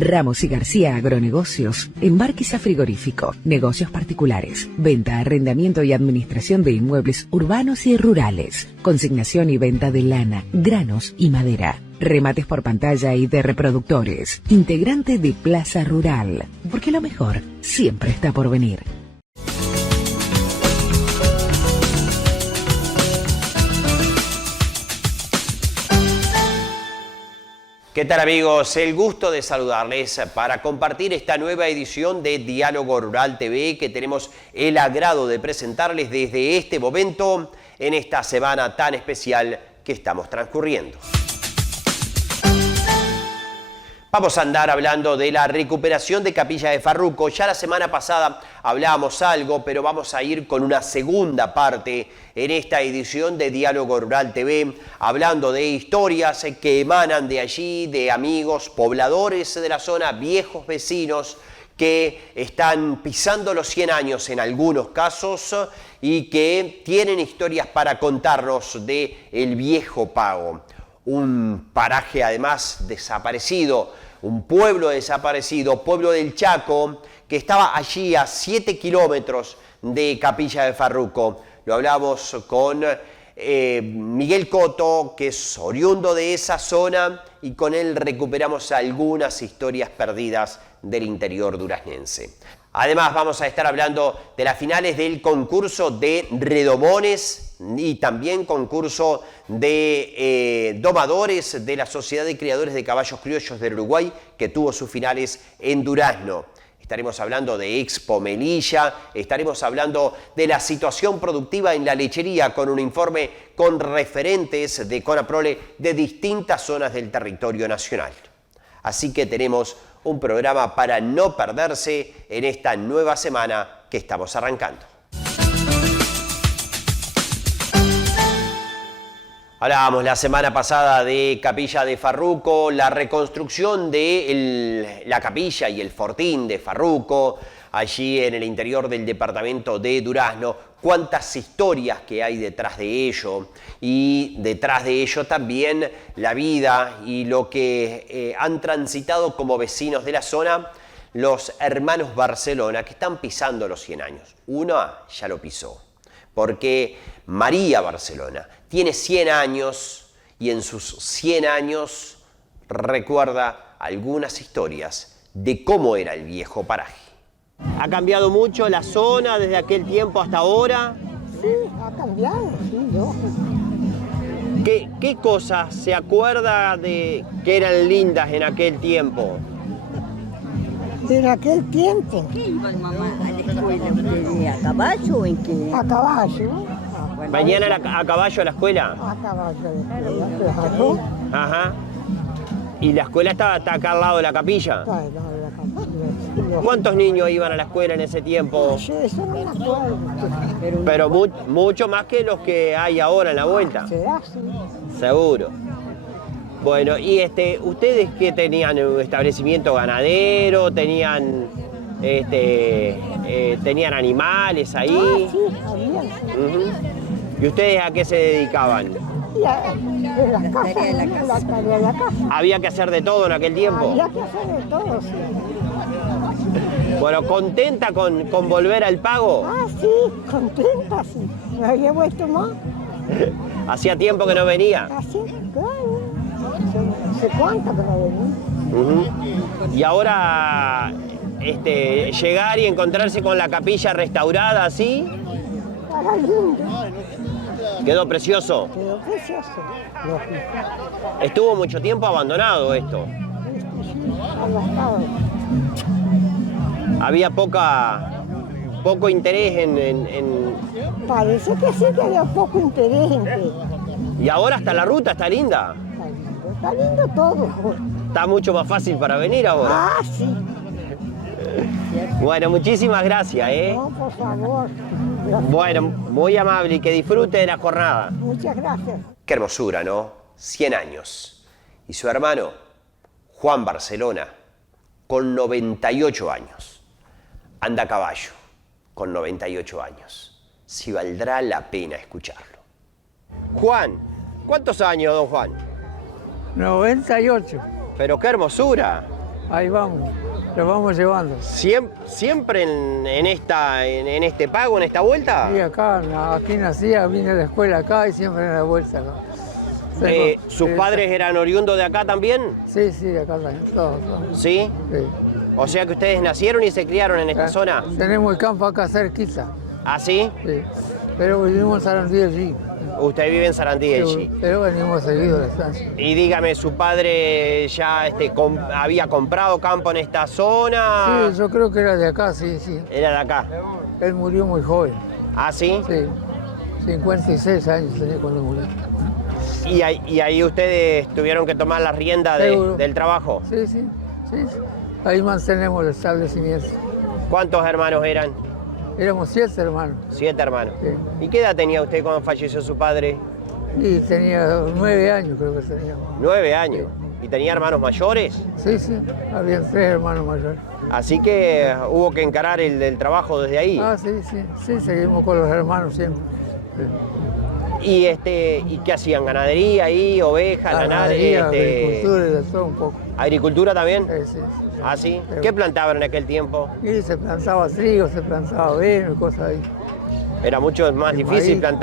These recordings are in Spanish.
Ramos y García Agronegocios, embarques a frigorífico, negocios particulares, venta, arrendamiento y administración de inmuebles urbanos y rurales, consignación y venta de lana, granos y madera, remates por pantalla y de reproductores, integrante de Plaza Rural, porque lo mejor siempre está por venir. ¿Qué tal, amigos? El gusto de saludarles para compartir esta nueva edición de Diálogo Rural TV que tenemos el agrado de presentarles desde este momento en esta semana tan especial que estamos transcurriendo. Vamos a andar hablando de la recuperación de Capilla de Farruco. Ya la semana pasada hablábamos algo, pero vamos a ir con una segunda parte en esta edición de Diálogo Rural TV, hablando de historias que emanan de allí, de amigos, pobladores de la zona, viejos vecinos que están pisando los 100 años en algunos casos y que tienen historias para contarnos de el Viejo Pago. Un paraje además desaparecido, un pueblo desaparecido, pueblo del Chaco, que estaba allí a 7 kilómetros de Capilla de Farruco. Lo hablamos con Miguel Coto, que es oriundo de esa zona, y con él recuperamos algunas historias perdidas del interior duraznense. Además vamos a estar hablando de las finales del concurso de redomones y también concurso de domadores de la Sociedad de Criadores de Caballos Criollos del Uruguay, que tuvo sus finales en Durazno. Estaremos hablando de Expo Melilla, estaremos hablando de la situación productiva en la lechería con un informe con referentes de Conaprole de distintas zonas del territorio nacional. Así que tenemos un programa para no perderse en esta nueva semana que estamos arrancando. Hablábamos la semana pasada de Capilla de Farruco, la reconstrucción de la capilla y el fortín de Farruco, allí en el interior del departamento de Durazno. Cuántas historias que hay detrás de ello, y detrás de ello también la vida y lo que han transitado como vecinos de la zona los hermanos Barcelona, que están pisando los 100 años. Una ya lo pisó, porque María Barcelona tiene 100 años y en sus 100 años recuerda algunas historias de cómo era el viejo paraje. ¿Ha cambiado mucho la zona desde aquel tiempo hasta ahora? Sí, ha cambiado, sí, yo. ¿Qué cosas se acuerda de que eran lindas en aquel tiempo? En aquel tiempo. ¿Qué iba mamá a la escuela usted? ¿A caballo o en qué? A caballo. ¿Venían a caballo a la escuela? A caballo de escuela. Ajá. ¿Y la escuela está acá al lado de la capilla? Está al lado de la capilla. ¿Cuántos niños iban a la escuela en ese tiempo? Sí, eso no me acuerdo. Pero mucho más que los que hay ahora en la vuelta. ¿Será así? Seguro. Bueno, y ¿ustedes qué tenían? ¿Un establecimiento ganadero? ¿Tenían tenían animales ahí? Ah, sí, había. ¿Y ustedes a qué se dedicaban? Y en las casas, la tarea de la casa. ¿Había que hacer de todo en aquel tiempo? Había que hacer de todo, sí. Bueno, ¿contenta con volver al Pago? Ah, sí, contenta, sí. Me había vuelto más. ¿Hacía tiempo que no venía? Así, claro. No sé cuánto que no venía. Y ahora llegar y encontrarse con la capilla restaurada así, Era lindo. quedó precioso. Quedó precioso. Lógico. Estuvo mucho tiempo abandonado esto. Había poco interés en... Parece que sí que había poco interés en que... Y ahora hasta la ruta está linda. Está lindo todo. Está mucho más fácil para venir ahora. Ah, sí. Bueno, muchísimas gracias, No, por favor. Bueno, muy amable y que disfrute de la jornada. Muchas gracias. Qué hermosura, ¿no? 100 años. Y su hermano, Juan Barcelona, con 98 años. Anda a caballo, con 98 años. Si valdrá la pena escucharlo. Juan, ¿cuántos años, don Juan? 98. Pero qué hermosura. ahí vamos, lo vamos llevando. ¿Siempre en este pago, en esta vuelta? Y acá, aquí nacía, vine a la escuela acá y siempre en la vuelta acá. ¿Sus padres eran oriundos de acá también? Sí, de acá también, todos. ¿Sí? Sí. O sea que ustedes nacieron y se criaron en esta zona. Tenemos el campo acá cerquita. ¿Ah, sí? Sí. Pero vivimos en Sarandí allí. Usted vive en Sarandí del Chi. Pero venimos seguido a la estancia. Y dígame, ¿su padre ya había comprado campo en esta zona? Sí, yo creo que era de acá, sí. Era de acá. Él murió muy joven. ¿Ah, sí? Sí. 56 años tenía cuando murió. ¿Y ahí ustedes tuvieron que tomar la rienda del trabajo? Sí. Ahí mantenemos el establecimiento. ¿Cuántos hermanos eran? Éramos 7 hermanos. 7 hermanos. Sí. ¿Y qué edad tenía usted cuando falleció su padre? Y tenía 9 años, creo que tenía. 9 años. ¿Y tenía hermanos mayores? Sí. Habían 3 hermanos mayores. Así que hubo que encarar el trabajo desde ahí. Ah, sí. Seguimos con los hermanos siempre. Sí. ¿Y qué hacían? ¿Ganadería ahí? ¿Ovejas? Ganadería, agricultura y de todo un poco. ¿Agricultura también? Sí. ¿Ah, sí? ¿Qué plantaban en aquel tiempo? Y se plantaba trigo, se plantaba avena y cosas ahí. Era mucho más El difícil maíz.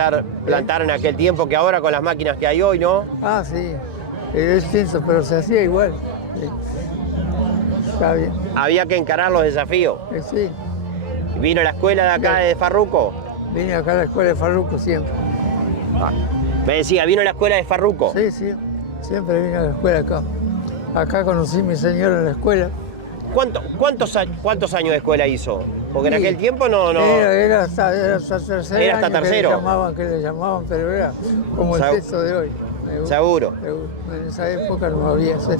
plantar en aquel tiempo que ahora con las máquinas que hay hoy, ¿no? Ah, sí. Es distinto, pero se hacía igual. Sí. Está bien. Había que encarar los desafíos. Sí. ¿Vino a la escuela de acá de Farruco? Vine acá a la escuela de Farruco siempre. Me decía, ¿vino a la escuela de Farruco? Sí. Siempre vine a la escuela acá. Acá conocí a mi señora en la escuela. ¿Cuántos años de escuela hizo? Porque en aquel tiempo no... Era hasta tercero. Era hasta tercero. Que le llamaban, pero era como el texto de hoy. Seguro. En esa época no había eso.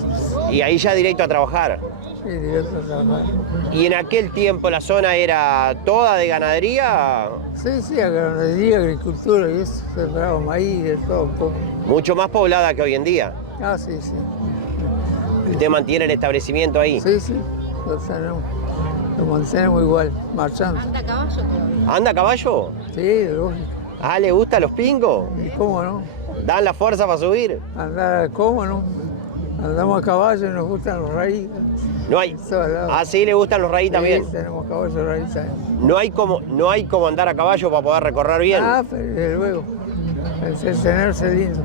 Y ahí ya directo a trabajar. Sí, directo a trabajar. ¿Y en aquel tiempo la zona era toda de ganadería? Sí, ganadería, agricultura y eso. Sembraba maíz, de todo un poco. Mucho más poblada que hoy en día. Ah, sí. ¿Usted mantiene el establecimiento ahí? Sí, lo tenemos. Lo mantenemos igual, marchando. Anda a caballo todavía. ¿Anda a caballo? Sí, lógico. Ah, ¿le gustan los pingos? ¿Y cómo no? ¿Dan la fuerza para subir? Andar, ¿cómo no? Andamos a caballo y nos gustan los raíces. No hay. Ah, sí, le gustan los raíz también. Sí, tenemos caballos raíz también. No hay como andar a caballo para poder recorrer bien. Ah, pero desde luego. El tenerse lindo.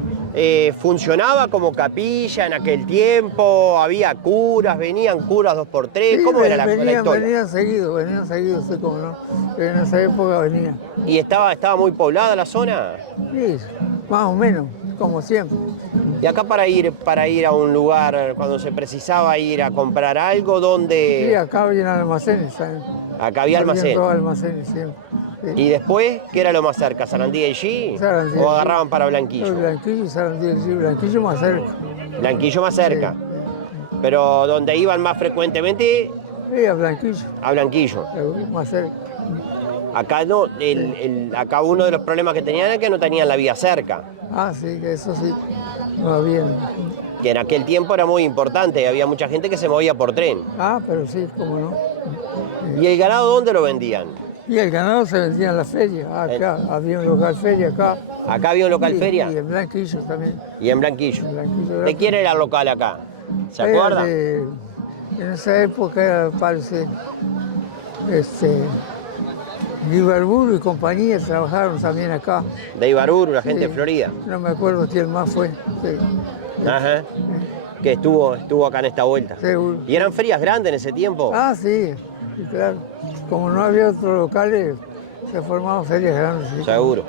¿Funcionaba como capilla en aquel tiempo? ¿Había curas? ¿Venían curas 2x3? Sí, ¿Cómo era la historia? Venían seguido, sí, como no. En esa época venían. ¿Y estaba muy poblada la zona? Sí, más o menos, como siempre. Y acá para ir a un lugar, cuando se precisaba ir a comprar algo, Sí, ¿dónde? acá había almacenes, ¿sabes? Acá había almacén. Todos almacenes siempre. Sí. ¿Y después qué era lo más cerca? ¿Sarandí de allí? Sarandí de ¿O allí. agarraban para Blanquillo? Blanquillo y Sarandí, sí, Blanquillo más cerca. Blanquillo más cerca. Sí. Pero donde iban más frecuentemente, Sí, a Blanquillo, a Blanquillo. más cerca. Acá no, acá uno de los problemas que tenían era que no tenían la vía cerca, Ah, sí, que eso sí, no había. que en aquel tiempo era muy importante, había mucha gente que se movía por tren. Ah, pero sí, cómo no. ¿Y el ganado dónde lo vendían? Y el ganado se vendía en la feria, acá, había un local feria acá. Acá había un local Y feria en Blanquillo también. y en Blanquillo. En Blanquillo ¿De quién era el local acá? ¿Se Era acuerda? En esa época era, parece, Ibarburu y compañía trabajaron también acá. De Ibarur, la gente Sí. de Florida. No me acuerdo quién más fue. Sí. Ajá. Que estuvo acá en esta vuelta. Seguro. ¿Y eran ferias grandes en ese tiempo? Ah, sí, claro. Como no había otros locales, se formaban ferias grandes. Sí. Seguro.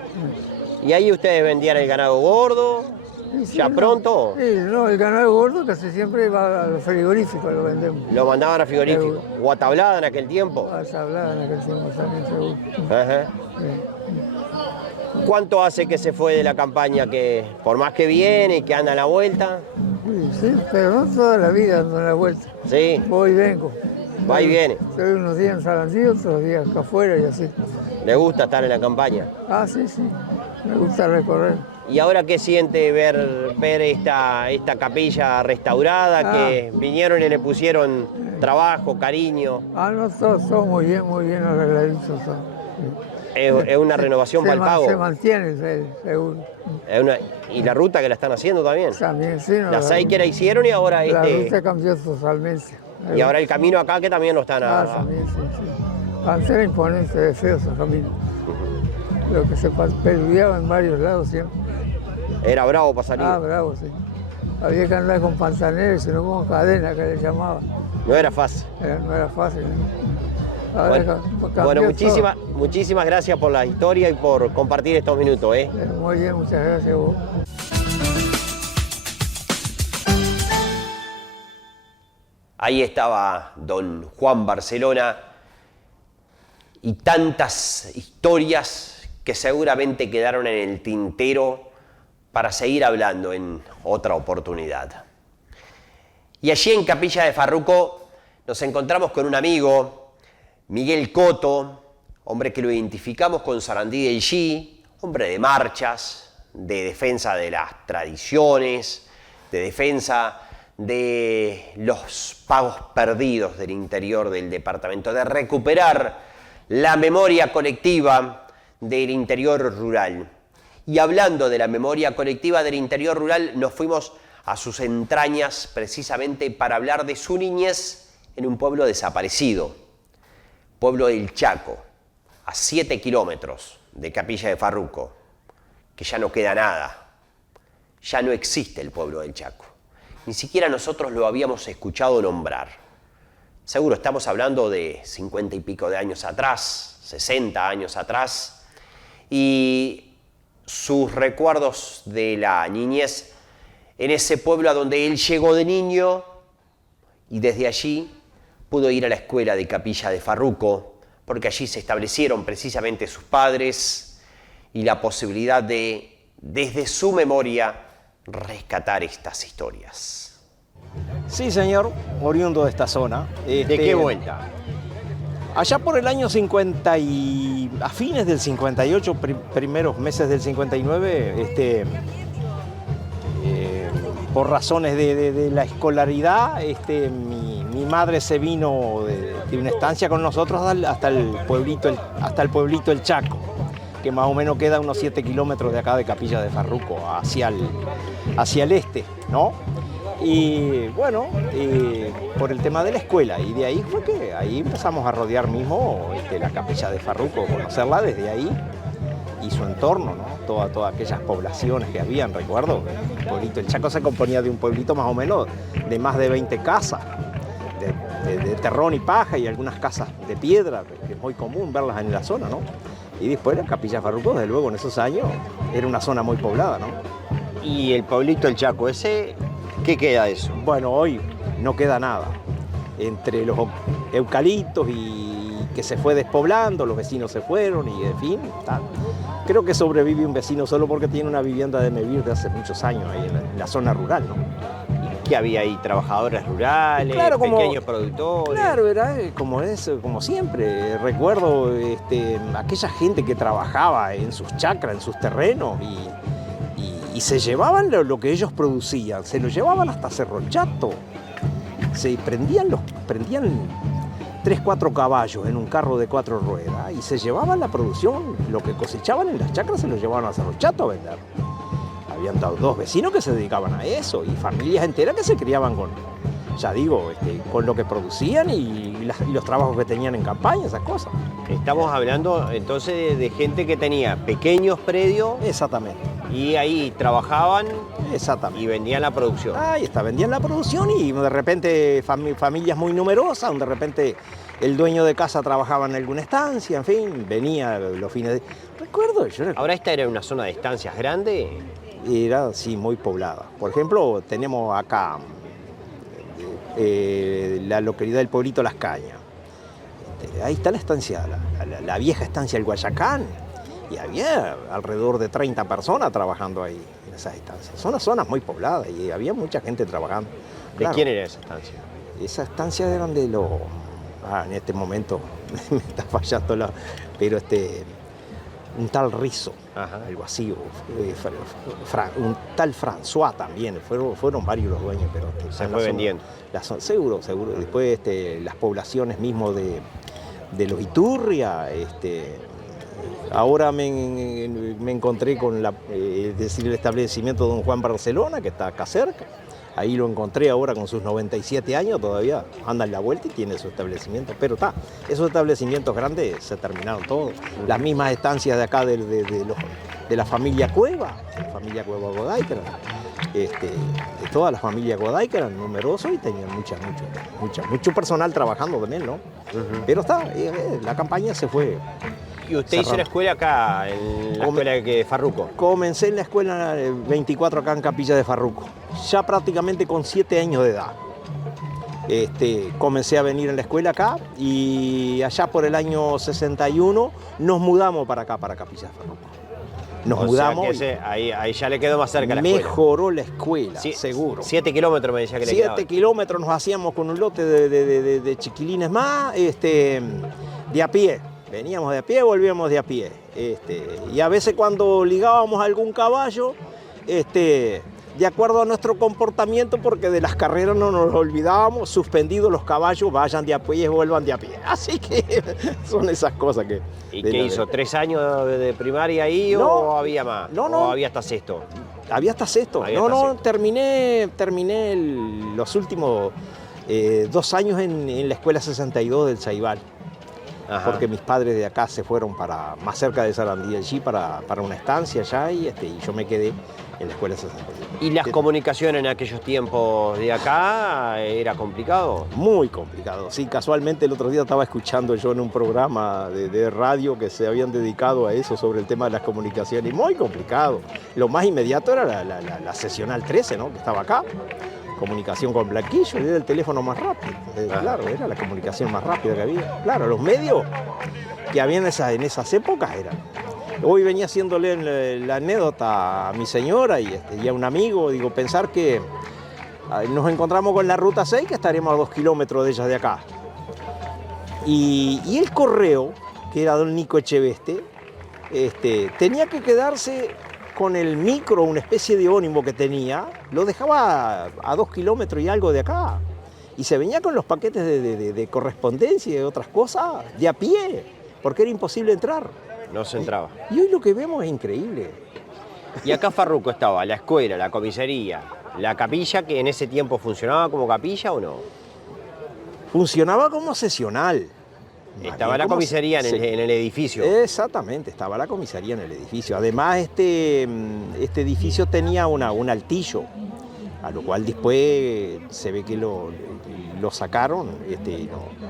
¿Y ahí ustedes vendían el ganado gordo? Sí, sí, ¿Ya no. pronto? Sí, no, el ganado gordo casi siempre va a los frigoríficos, lo vendemos. Lo mandaban a frigorífico. Seguro. ¿O a tablada en aquel tiempo? Se hablaba en aquel tiempo también, seguro. Ajá. Sí. ¿Cuánto hace que se fue de la campaña? Que por más que viene y que anda a la vuelta. Sí, pero no toda la vida ando en la vuelta. Sí, Voy y vengo. va y viene. Estoy unos días en Sarandí, otros días acá afuera y así. Le gusta estar en la campaña. Ah, sí. Me gusta recorrer. ¿Y ahora qué siente ver esta capilla restaurada? Que vinieron y le pusieron trabajo, cariño. Ah, no, todo muy bien arregladitos. Todo. Es una renovación para el pago. Se mantiene, seguro. Y la ruta que la están haciendo también. También, sí. No, La 6 que la hicieron y ahora la ruta cambió totalmente. Y ahora el camino acá que también lo están También, sí, sí. Antes era imponente, de feo ese camino. Lo que se peludeaba en varios lados siempre. Era bravo para salir. Bravo, sí. Había que andar con pantalones, sino con cadena que le llamaban. No era fácil. No era fácil. Bueno, muchísimas gracias por la historia y por compartir estos minutos. Muy bien, muchas gracias a vos. Ahí estaba don Juan Barcelona y tantas historias que seguramente quedaron en el tintero para seguir hablando en otra oportunidad. Y allí en Capilla de Farruco nos encontramos con un amigo, Miguel Coto, hombre que lo identificamos con Sarandí del G, hombre de marchas, de defensa de las tradiciones, de defensa de los pagos perdidos del interior del departamento, de recuperar la memoria colectiva del interior rural. Y hablando de la memoria colectiva del interior rural, nos fuimos a sus entrañas precisamente para hablar de su niñez en un pueblo desaparecido, pueblo del Chaco, a 7 kilómetros de Capilla de Farruco, que ya no queda nada, ya no existe el pueblo del Chaco. Ni siquiera nosotros lo habíamos escuchado nombrar. Seguro estamos hablando de 50 y pico de años atrás, 60 años atrás, y sus recuerdos de la niñez en ese pueblo a donde él llegó de niño y desde allí pudo ir a la escuela de Capilla de Farruco, porque allí se establecieron precisamente sus padres y la posibilidad de, desde su memoria, rescatar estas historias. Sí, señor, oriundo de esta zona. ¿De qué vuelta? Allá por el año 50 y a fines del 58, primeros meses del 59, por razones de la escolaridad, mi madre se vino de una estancia con nosotros hasta el pueblito El Chaco, que más o menos queda a unos 7 kilómetros de acá de Capilla de Farruco, hacia el este, ¿no? Y bueno, por el tema de la escuela, y de ahí fue que ahí empezamos a rodear mismo la Capilla de Farruco, conocerla desde ahí y su entorno, ¿no? Todas aquellas poblaciones que habían, recuerdo, el pueblito El Chaco se componía de un pueblito más o menos de más de 20 casas, de terrón y paja y algunas casas de piedra, que es muy común verlas en la zona, ¿no? Y después la Capilla de Farruco, desde luego, en esos años era una zona muy poblada, ¿no? ¿Y el pueblito El Chaco, ese, qué queda de eso? Bueno, hoy no queda nada. Entre los eucaliptos y que se fue despoblando, los vecinos se fueron y en fin, tal. Creo que sobrevive un vecino solo porque tiene una vivienda de Mevir de hace muchos años ahí en la zona rural, ¿no? ¿Qué había ahí? ¿Trabajadores rurales? Claro, pequeños productores? Claro, era como siempre. Recuerdo aquella gente que trabajaba en sus chacras, en sus terrenos y se llevaban lo que ellos producían, se lo llevaban hasta Cerro Chato. Se prendían 3, 4 caballos en un carro de 4 ruedas y se llevaban la producción, lo que cosechaban en las chacras se lo llevaban a Cerro Chato a vender. Habían 2 vecinos que se dedicaban a eso y familias enteras que se criaban con lo que producían y los trabajos que tenían en campaña, esas cosas. Estamos hablando entonces de gente que tenía pequeños predios. Exactamente. Y ahí trabajaban. Exactamente. Y vendían la producción. Ahí está, vendían la producción y de repente familias muy numerosas, de repente el dueño de casa trabajaba en alguna estancia, en fin, venía los fines de... Recuerdo. Ahora esta era una zona de estancias grande. Era, sí, muy poblada. Por ejemplo, tenemos acá la localidad del pueblito Las Cañas. Ahí está la estancia, la vieja estancia del Guayacán. Y había alrededor de 30 personas trabajando ahí, en esas estancias. Son las zonas muy pobladas y había mucha gente trabajando. ¿De quién era esa estancia? Esa estancia eran de los... en este momento me está fallando pero un tal Rizo, algo así, un tal François también, fueron varios los dueños, pero se fue vendiendo. Seguro. Después las poblaciones mismo de los Iturria, ahora me encontré con el establecimiento de don Juan Barcelona, que está acá cerca. Ahí lo encontré ahora con sus 97 años, todavía anda en la vuelta y tiene su establecimiento. Pero esos establecimientos grandes se terminaron todos. Las mismas estancias de acá de la familia Cueva, Goday, que de toda la familia Goday, que eran numerosos y tenían mucho personal trabajando también, ¿no? Pero la campaña se fue. ¿Y usted hizo la escuela acá, en la escuela de Farruco? Comencé en la escuela 24 acá en Capilla de Farruco, ya prácticamente con 7 años de edad. Comencé a venir en la escuela acá y allá por el año 61 nos mudamos para acá, para Capilla de Farruco. Nos mudamos. Ahí ya le quedó más cerca la escuela. Mejoró la escuela, seguro. 7 kilómetros me decía que le quedaba. 7 kilómetros nos hacíamos con un lote de chiquilines más, de a pie. Veníamos de a pie, volvíamos de a pie. Y a veces cuando ligábamos a algún caballo, de acuerdo a nuestro comportamiento, porque de las carreras no nos olvidábamos, suspendidos los caballos, vayan de a pie y vuelvan de a pie. Así que son esas cosas que... ¿Y qué hizo? ¿3 años de primaria ahí o había más? No. ¿O había hasta sexto? Había hasta sexto. Terminé los últimos 2 años en la escuela 62 del Ceibal. Ajá. Porque mis padres de acá se fueron para más cerca de Sarandí, allí para una estancia allá y yo me quedé en la escuela 62. ¿Y las comunicaciones en aquellos tiempos de acá era complicado? Muy complicado, sí. Casualmente el otro día estaba escuchando yo en un programa de radio que se habían dedicado a eso, sobre el tema de las comunicaciones, y muy complicado. Lo más inmediato era la seccional 13, ¿no?, que estaba acá. Comunicación con Blanquillo, era el teléfono más rápido. Claro, era la comunicación más rápida que había. Claro, los medios que había en esas épocas eran. Hoy venía haciéndole la anécdota a mi señora y a un amigo, digo, pensar que nos encontramos con la Ruta 6, que estaremos a 2 kilómetros de ellas de acá. Y el correo, que era don Nico Echeveste, tenía que quedarse con el micro, una especie de ónimo que tenía, lo dejaba a 2 kilómetros y algo de acá. Y se venía con los paquetes de correspondencia y de otras cosas de a pie, porque era imposible entrar. No se entraba. Y hoy lo que vemos es increíble. Y acá Farruco estaba la escuela, la comisaría, la capilla, que en ese tiempo funcionaba como capilla ¿o no? Funcionaba como sesional. Estaba la comisaría en el edificio. Exactamente, estaba la comisaría en el edificio. Además, este edificio tenía un altillo, a lo cual después se ve que lo sacaron.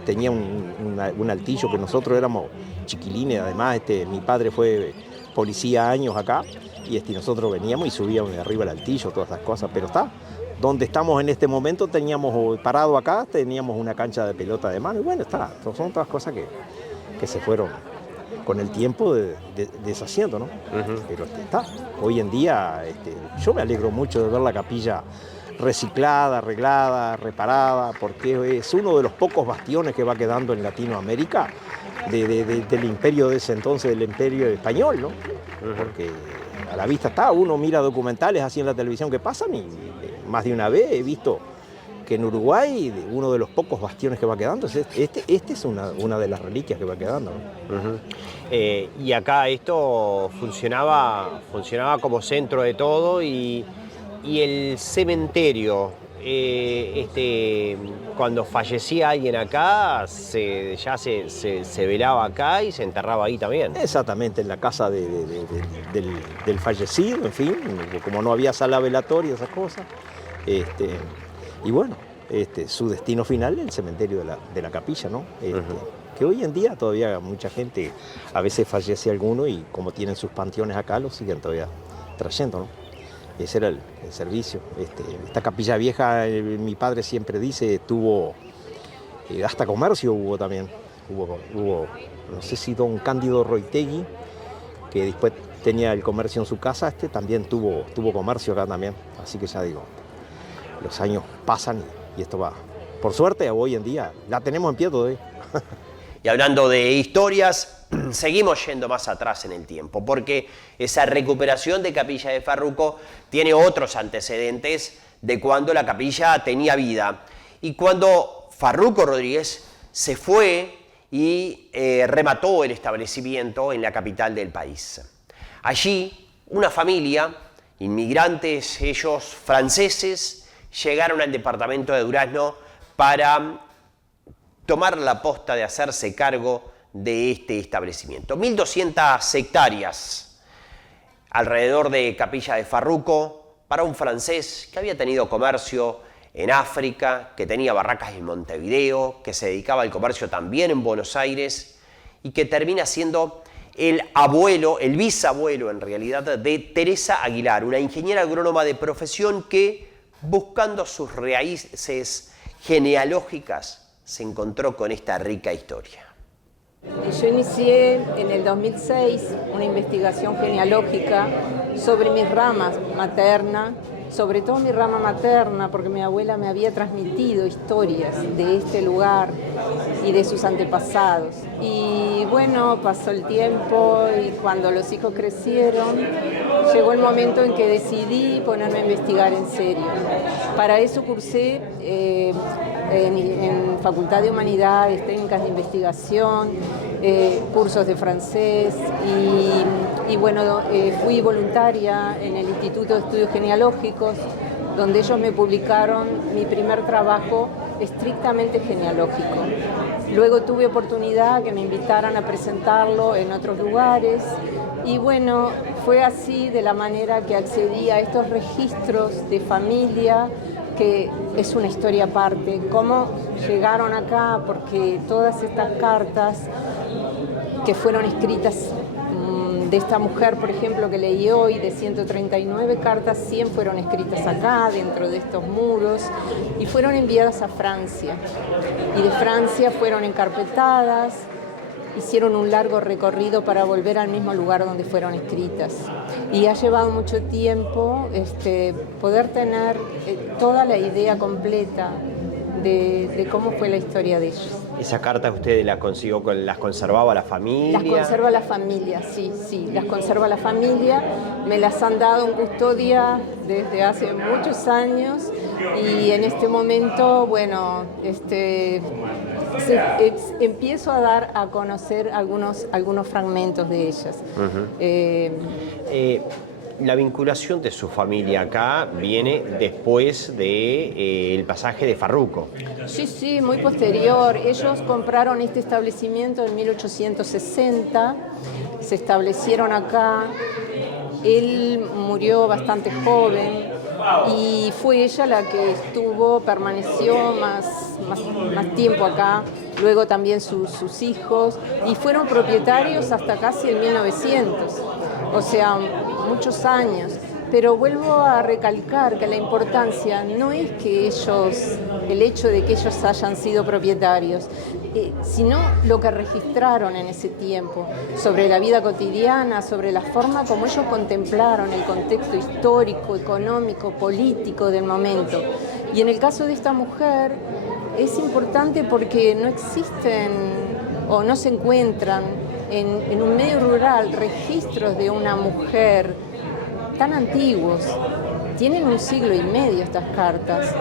Tenía un altillo, que nosotros éramos chiquilines. Además, mi padre fue policía años acá y nosotros veníamos y subíamos de arriba el altillo, todas esas cosas. Pero donde estamos en este momento, teníamos parado acá, teníamos una cancha de pelota de mano y bueno, son todas cosas que se fueron con el tiempo deshaciendo, ¿no? Pero hoy en día yo me alegro mucho de ver la capilla reciclada, arreglada, reparada, porque es uno de los pocos bastiones que va quedando en Latinoamérica del imperio de ese entonces, del imperio español, ¿no? Porque a la vista uno mira documentales así en la televisión que pasan y más de una vez he visto que en Uruguay uno de los pocos bastiones que va quedando, este es una de las reliquias que va quedando, ¿no? Y acá esto funcionaba como centro de todo y el cementerio, cuando fallecía alguien acá, ya se velaba acá y se enterraba ahí también. Exactamente, en la casa del fallecido, en fin, como no había sala velatoria, esas cosas. Y bueno, su destino final, el cementerio de la capilla, ¿no? Que hoy en día todavía mucha gente, a veces fallece alguno y como tienen sus panteones acá, lo siguen todavía trayendo, ¿no? Ese era el servicio. Esta capilla vieja, mi padre siempre dice, tuvo, hasta comercio hubo también. Hubo, no sé si don Cándido Roitegui, que después tenía el comercio en su casa, también tuvo comercio acá también. Así que ya digo, los años pasan y esto va. Por suerte, hoy en día la tenemos en pie todavía. Y hablando de historias, seguimos yendo más atrás en el tiempo, porque esa recuperación de Capilla de Farruco tiene otros antecedentes de cuando la capilla tenía vida. Y cuando Farruco Rodríguez se fue y remató el establecimiento en la capital del país. Allí, una familia, inmigrantes, ellos franceses, llegaron al departamento de Durazno para tomar la posta de hacerse cargo de este establecimiento. 1.200 hectáreas alrededor de Capilla de Farruco para un francés que había tenido comercio en África, que tenía barracas en Montevideo, que se dedicaba al comercio también en Buenos Aires y que termina siendo el abuelo, el bisabuelo en realidad, de Teresa Aguilar, una ingeniera agrónoma de profesión que, buscando sus raíces genealógicas, se encontró con esta rica historia. Yo inicié en el 2006 una investigación genealógica sobre mis ramas materna, sobre todo mi rama materna, porque mi abuela me había transmitido historias de este lugar y de sus antepasados. Y bueno, pasó el tiempo y cuando los hijos crecieron, llegó el momento en que decidí ponerme a investigar en serio. Para eso cursé en Facultad de Humanidades, técnicas de investigación, cursos de francés y bueno, fui voluntaria en el Instituto de Estudios Genealógicos, donde ellos me publicaron mi primer trabajo estrictamente genealógico. Luego tuve oportunidad que me invitaran a presentarlo en otros lugares y bueno, fue así de la manera que accedí a estos registros de familia, que es una historia aparte. Cómo llegaron acá, porque todas estas cartas que fueron escritas de esta mujer, por ejemplo, que leí hoy, de 139 cartas, 100 fueron escritas acá, dentro de estos muros, y fueron enviadas a Francia. Y de Francia fueron encarpetadas, hicieron un largo recorrido para volver al mismo lugar donde fueron escritas. Y ha llevado mucho tiempo poder tener toda la idea completa de cómo fue la historia de ellos. ¿Esa carta usted las conservaba la familia? Las conserva la familia, sí, las conserva la familia. Me las han dado en custodia desde hace muchos años y en este momento, bueno, empiezo a dar a conocer algunos fragmentos de ellas. La vinculación de su familia acá viene después del pasaje de Farruco. Sí, muy posterior. Ellos compraron este establecimiento en 1860, se establecieron acá. Él murió bastante joven y fue ella la que permaneció más tiempo acá. Luego también sus hijos, y fueron propietarios hasta casi el 1900, o sea, muchos años. Pero vuelvo a recalcar que la importancia no es que el hecho de que ellos hayan sido propietarios, sino lo que registraron en ese tiempo, sobre la vida cotidiana, sobre la forma como ellos contemplaron el contexto histórico, económico, político del momento. Y en el caso de esta mujer, es importante porque no existen o no se encuentran en un medio rural registros de una mujer tan antiguos. Tienen un siglo y medio estas cartas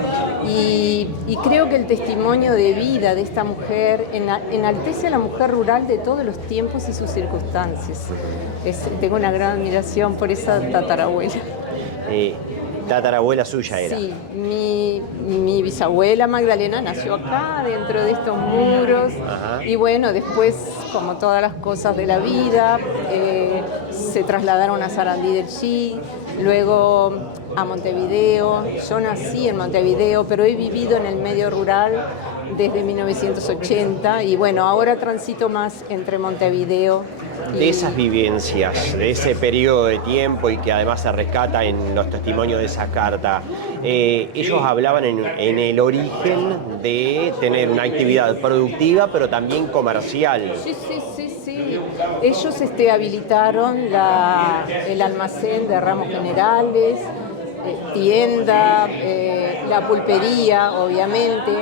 y creo que el testimonio de vida de esta mujer enaltece a la mujer rural de todos los tiempos y sus circunstancias. Tengo una gran admiración por esa tatarabuela. Tatarabuela suya era. Sí, mi bisabuela Magdalena nació acá, dentro de estos muros. Ajá. Y bueno, después, como todas las cosas de la vida, se trasladaron a Sarandí del Chi, luego a Montevideo. Yo nací en Montevideo, pero he vivido en el medio rural desde 1980 y bueno, ahora transito más entre Montevideo. De esas vivencias, de ese periodo de tiempo y que además se rescata en los testimonios de esa carta, ellos hablaban en el origen de tener una actividad productiva pero también comercial. Sí. Ellos habilitaron el almacén de ramos generales, tienda, la pulpería, obviamente.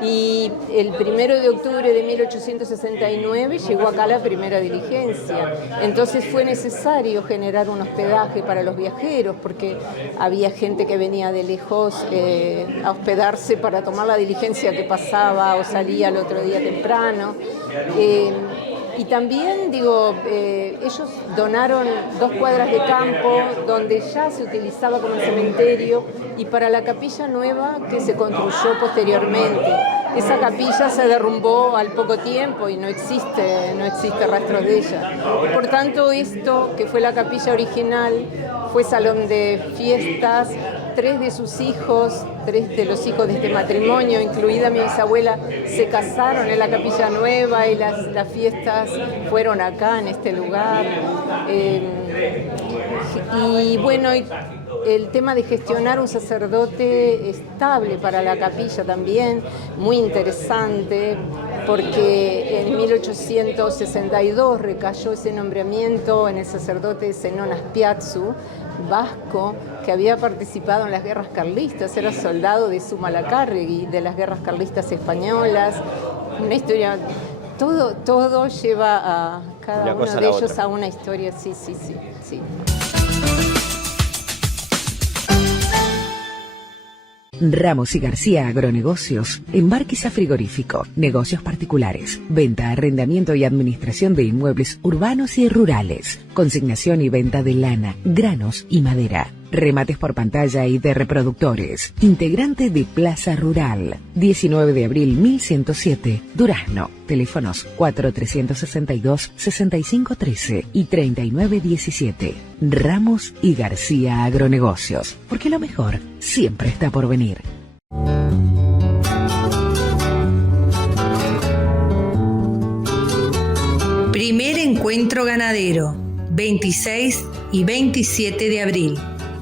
Y el 1 de octubre de 1869 llegó acá la primera diligencia. Entonces fue necesario generar un hospedaje para los viajeros, porque había gente que venía de lejos a hospedarse para tomar la diligencia que pasaba o salía el otro día temprano. Y también, digo, ellos donaron 2 cuadras de campo donde ya se utilizaba como cementerio y para la capilla nueva que se construyó posteriormente. Esa capilla se derrumbó al poco tiempo y no existe rastros de ella. Y por tanto, esto, que fue la capilla original, fue salón de fiestas. 3 de sus hijos, 3 de los hijos de este matrimonio, incluida mi bisabuela, se casaron en la capilla nueva y las fiestas fueron acá, en este lugar. Y bueno, el tema de gestionar un sacerdote estable para la capilla también, muy interesante, porque en 1862 recayó ese nombramiento en el sacerdote Zenón Aspiatzu, vasco, que había participado en las guerras carlistas, era soldado de Zumalacárregui, de las guerras carlistas españolas. Una historia, todo lleva a cada uno de ellos a una historia, sí. Ramos y García Agronegocios, embarques a frigorífico, negocios particulares, venta, arrendamiento y administración de inmuebles urbanos y rurales, consignación y venta de lana, granos y madera, remates por pantalla y de reproductores, integrante de Plaza Rural, 19 de abril 1107, Durazno, teléfonos 4362-6513 y 3917. Ramos y García Agronegocios, porque lo mejor siempre está por venir. Primer encuentro ganadero, 26 y 27 de abril.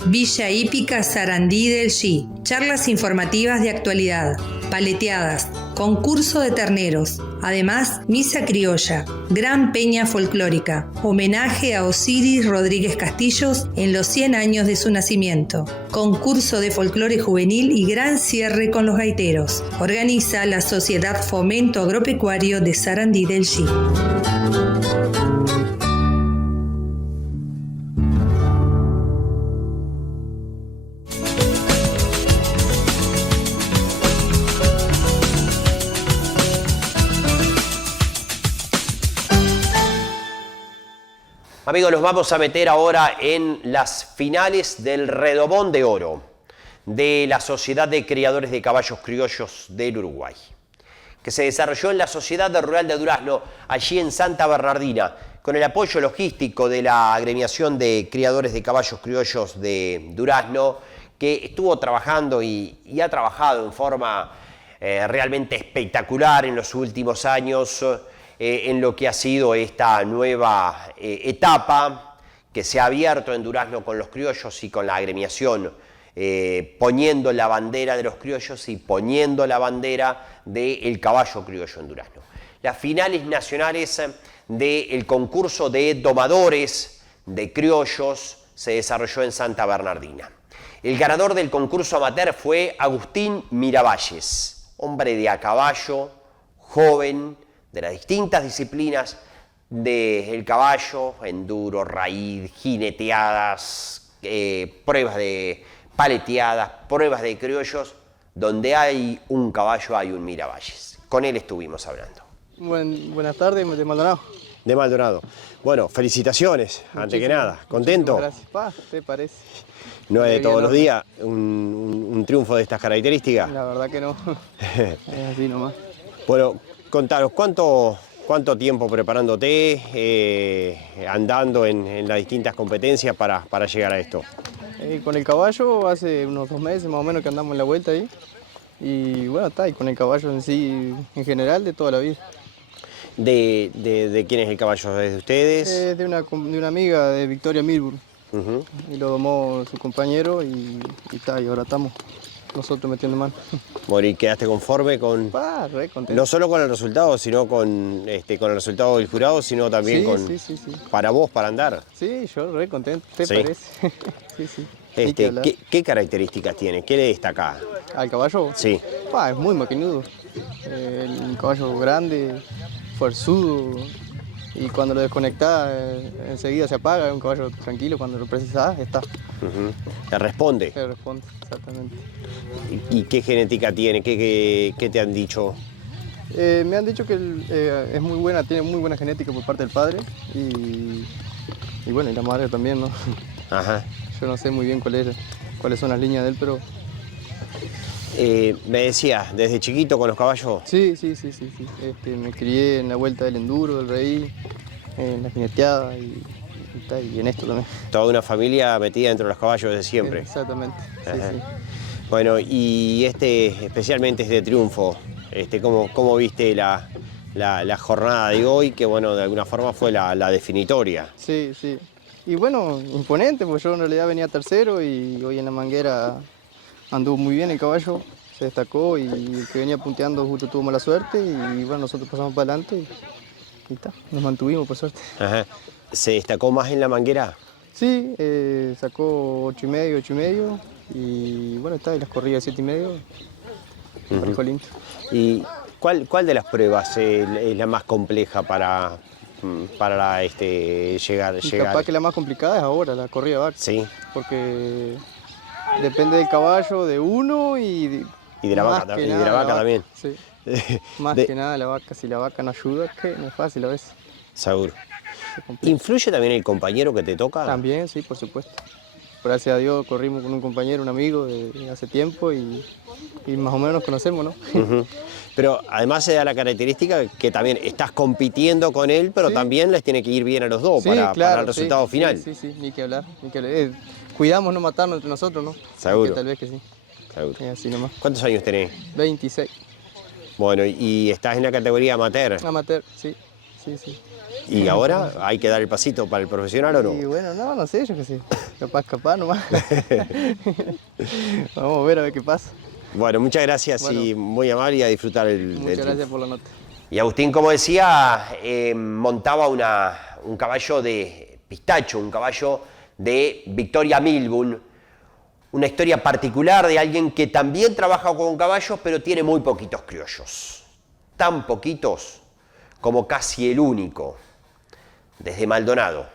Villa Hípica Sarandí del Xi. Charlas informativas de actualidad, paleteadas, concurso de terneros, además misa criolla, gran peña folclórica, homenaje a Osiris Rodríguez Castillos en los 100 años de su nacimiento, concurso de folclore juvenil y gran cierre con los gaiteros. Organiza la Sociedad Fomento Agropecuario de Sarandí del Xi. Amigos, nos vamos a meter ahora en las finales del Redomón de Oro de la Sociedad de Criadores de Caballos Criollos del Uruguay, que se desarrolló en la Sociedad Rural de Durazno, allí en Santa Bernardina, con el apoyo logístico de la Agremiación de Criadores de Caballos Criollos de Durazno, que estuvo trabajando y ha trabajado en forma realmente espectacular en los últimos años, en lo que ha sido esta nueva etapa que se ha abierto en Durazno con los criollos y con la agremiación, poniendo la bandera de los criollos y poniendo la bandera del caballo criollo en Durazno. Las finales nacionales del concurso de domadores de criollos se desarrolló en Santa Bernardina. El ganador del concurso amateur fue Agustín Miravalles, hombre de a caballo, joven, de las distintas disciplinas del caballo, enduro, raíz, jineteadas, pruebas de paleteadas, pruebas de criollos. Donde hay un caballo hay un Miravalles. Con él estuvimos hablando. Buenas tardes, de Maldonado. De Maldonado. Bueno, felicitaciones, antes que nada. ¿Contento? Gracias. ¿Te parece? No es de todos los días un triunfo de estas características. La verdad que no. Es así nomás. Bueno, contaros, ¿cuánto tiempo preparándote, andando en las distintas competencias para llegar a esto? Con el caballo hace unos 2 meses más o menos que andamos en la vuelta ahí. Y bueno, y con el caballo en sí, en general, de toda la vida. ¿De quién es el caballo? ¿Es de ustedes? De una amiga de Victoria Milburn. Y lo domó su compañero y ahora estamos nosotros metiendo mano. Bueno, ¿y quedaste conforme con...? Re contento. No solo con el resultado, sino con el resultado del jurado, sino también sí. Para vos, para andar. Sí, yo re contento, ¿te parece? Sí. ¿Qué características tiene? ¿Qué le destaca? ¿Al caballo? Sí. Es muy maquinudo. El caballo grande, fuerzudo. Y cuando lo desconectás, enseguida se apaga. Es un caballo tranquilo, cuando lo precisás, está. ¿Te responde? Te responde, exactamente. ¿Y qué genética tiene? ¿Qué te han dicho? Me han dicho que es muy buena, tiene muy buena genética por parte del padre y bueno, y la madre también, ¿no? Ajá. Yo no sé muy bien cuáles son las líneas de él, pero... Me decías, desde chiquito con los caballos. Sí. Me crié en la vuelta del enduro, del rey, en la jineteada y en esto también. Toda una familia metida dentro de los caballos desde siempre. Exactamente, sí. Bueno, y especialmente este triunfo, ¿cómo viste la jornada de hoy? Que bueno, de alguna forma fue la definitoria. Sí. Y bueno, imponente, porque yo en realidad venía tercero y hoy en la manguera anduvo muy bien el caballo, se destacó y el que venía punteando justo tuvo mala suerte y bueno, nosotros pasamos para adelante y está, nos mantuvimos por suerte. Ajá. ¿Se destacó más en la manguera? Sí, sacó 8,5 y bueno, y las corridas 7,5, parejo limpio. ¿Y cuál de las pruebas es la más compleja para llegar? Capaz que la más complicada es ahora, la corrida vaca. Sí. Porque depende del caballo, de uno y de la vaca, y de la vaca también. Sí. Más que nada la vaca, si la vaca no ayuda, que no es fácil a veces. Seguro. ¿Influye también el compañero que te toca? También, sí, por supuesto. Gracias a Dios corrimos con un compañero, un amigo de hace tiempo y más o menos nos conocemos, ¿no? Pero además se da la característica que también estás compitiendo con él, pero también les tiene que ir bien a los dos para el resultado final. Sí, ni que hablar. Cuidamos no matarnos entre nosotros, ¿no? Seguro. Tal vez que sí. Seguro. Así nomás. ¿Cuántos años tenés? 26. Bueno, y estás en la categoría amateur. Amateur, sí. ¿Y ahora hay que dar el pasito para el profesional o no? Y bueno, no sé, yo qué sé. Capaz nomás. Vamos a ver qué pasa. Bueno, muchas gracias y muy amable y a disfrutar Muchas gracias por la nota. Y Agustín, como decía, montaba un caballo de Pistacho, un caballo de Victoria Milbourne. Una historia particular de alguien que también trabaja con caballos, pero tiene muy poquitos criollos. Tan poquitos como casi el único. Desde Maldonado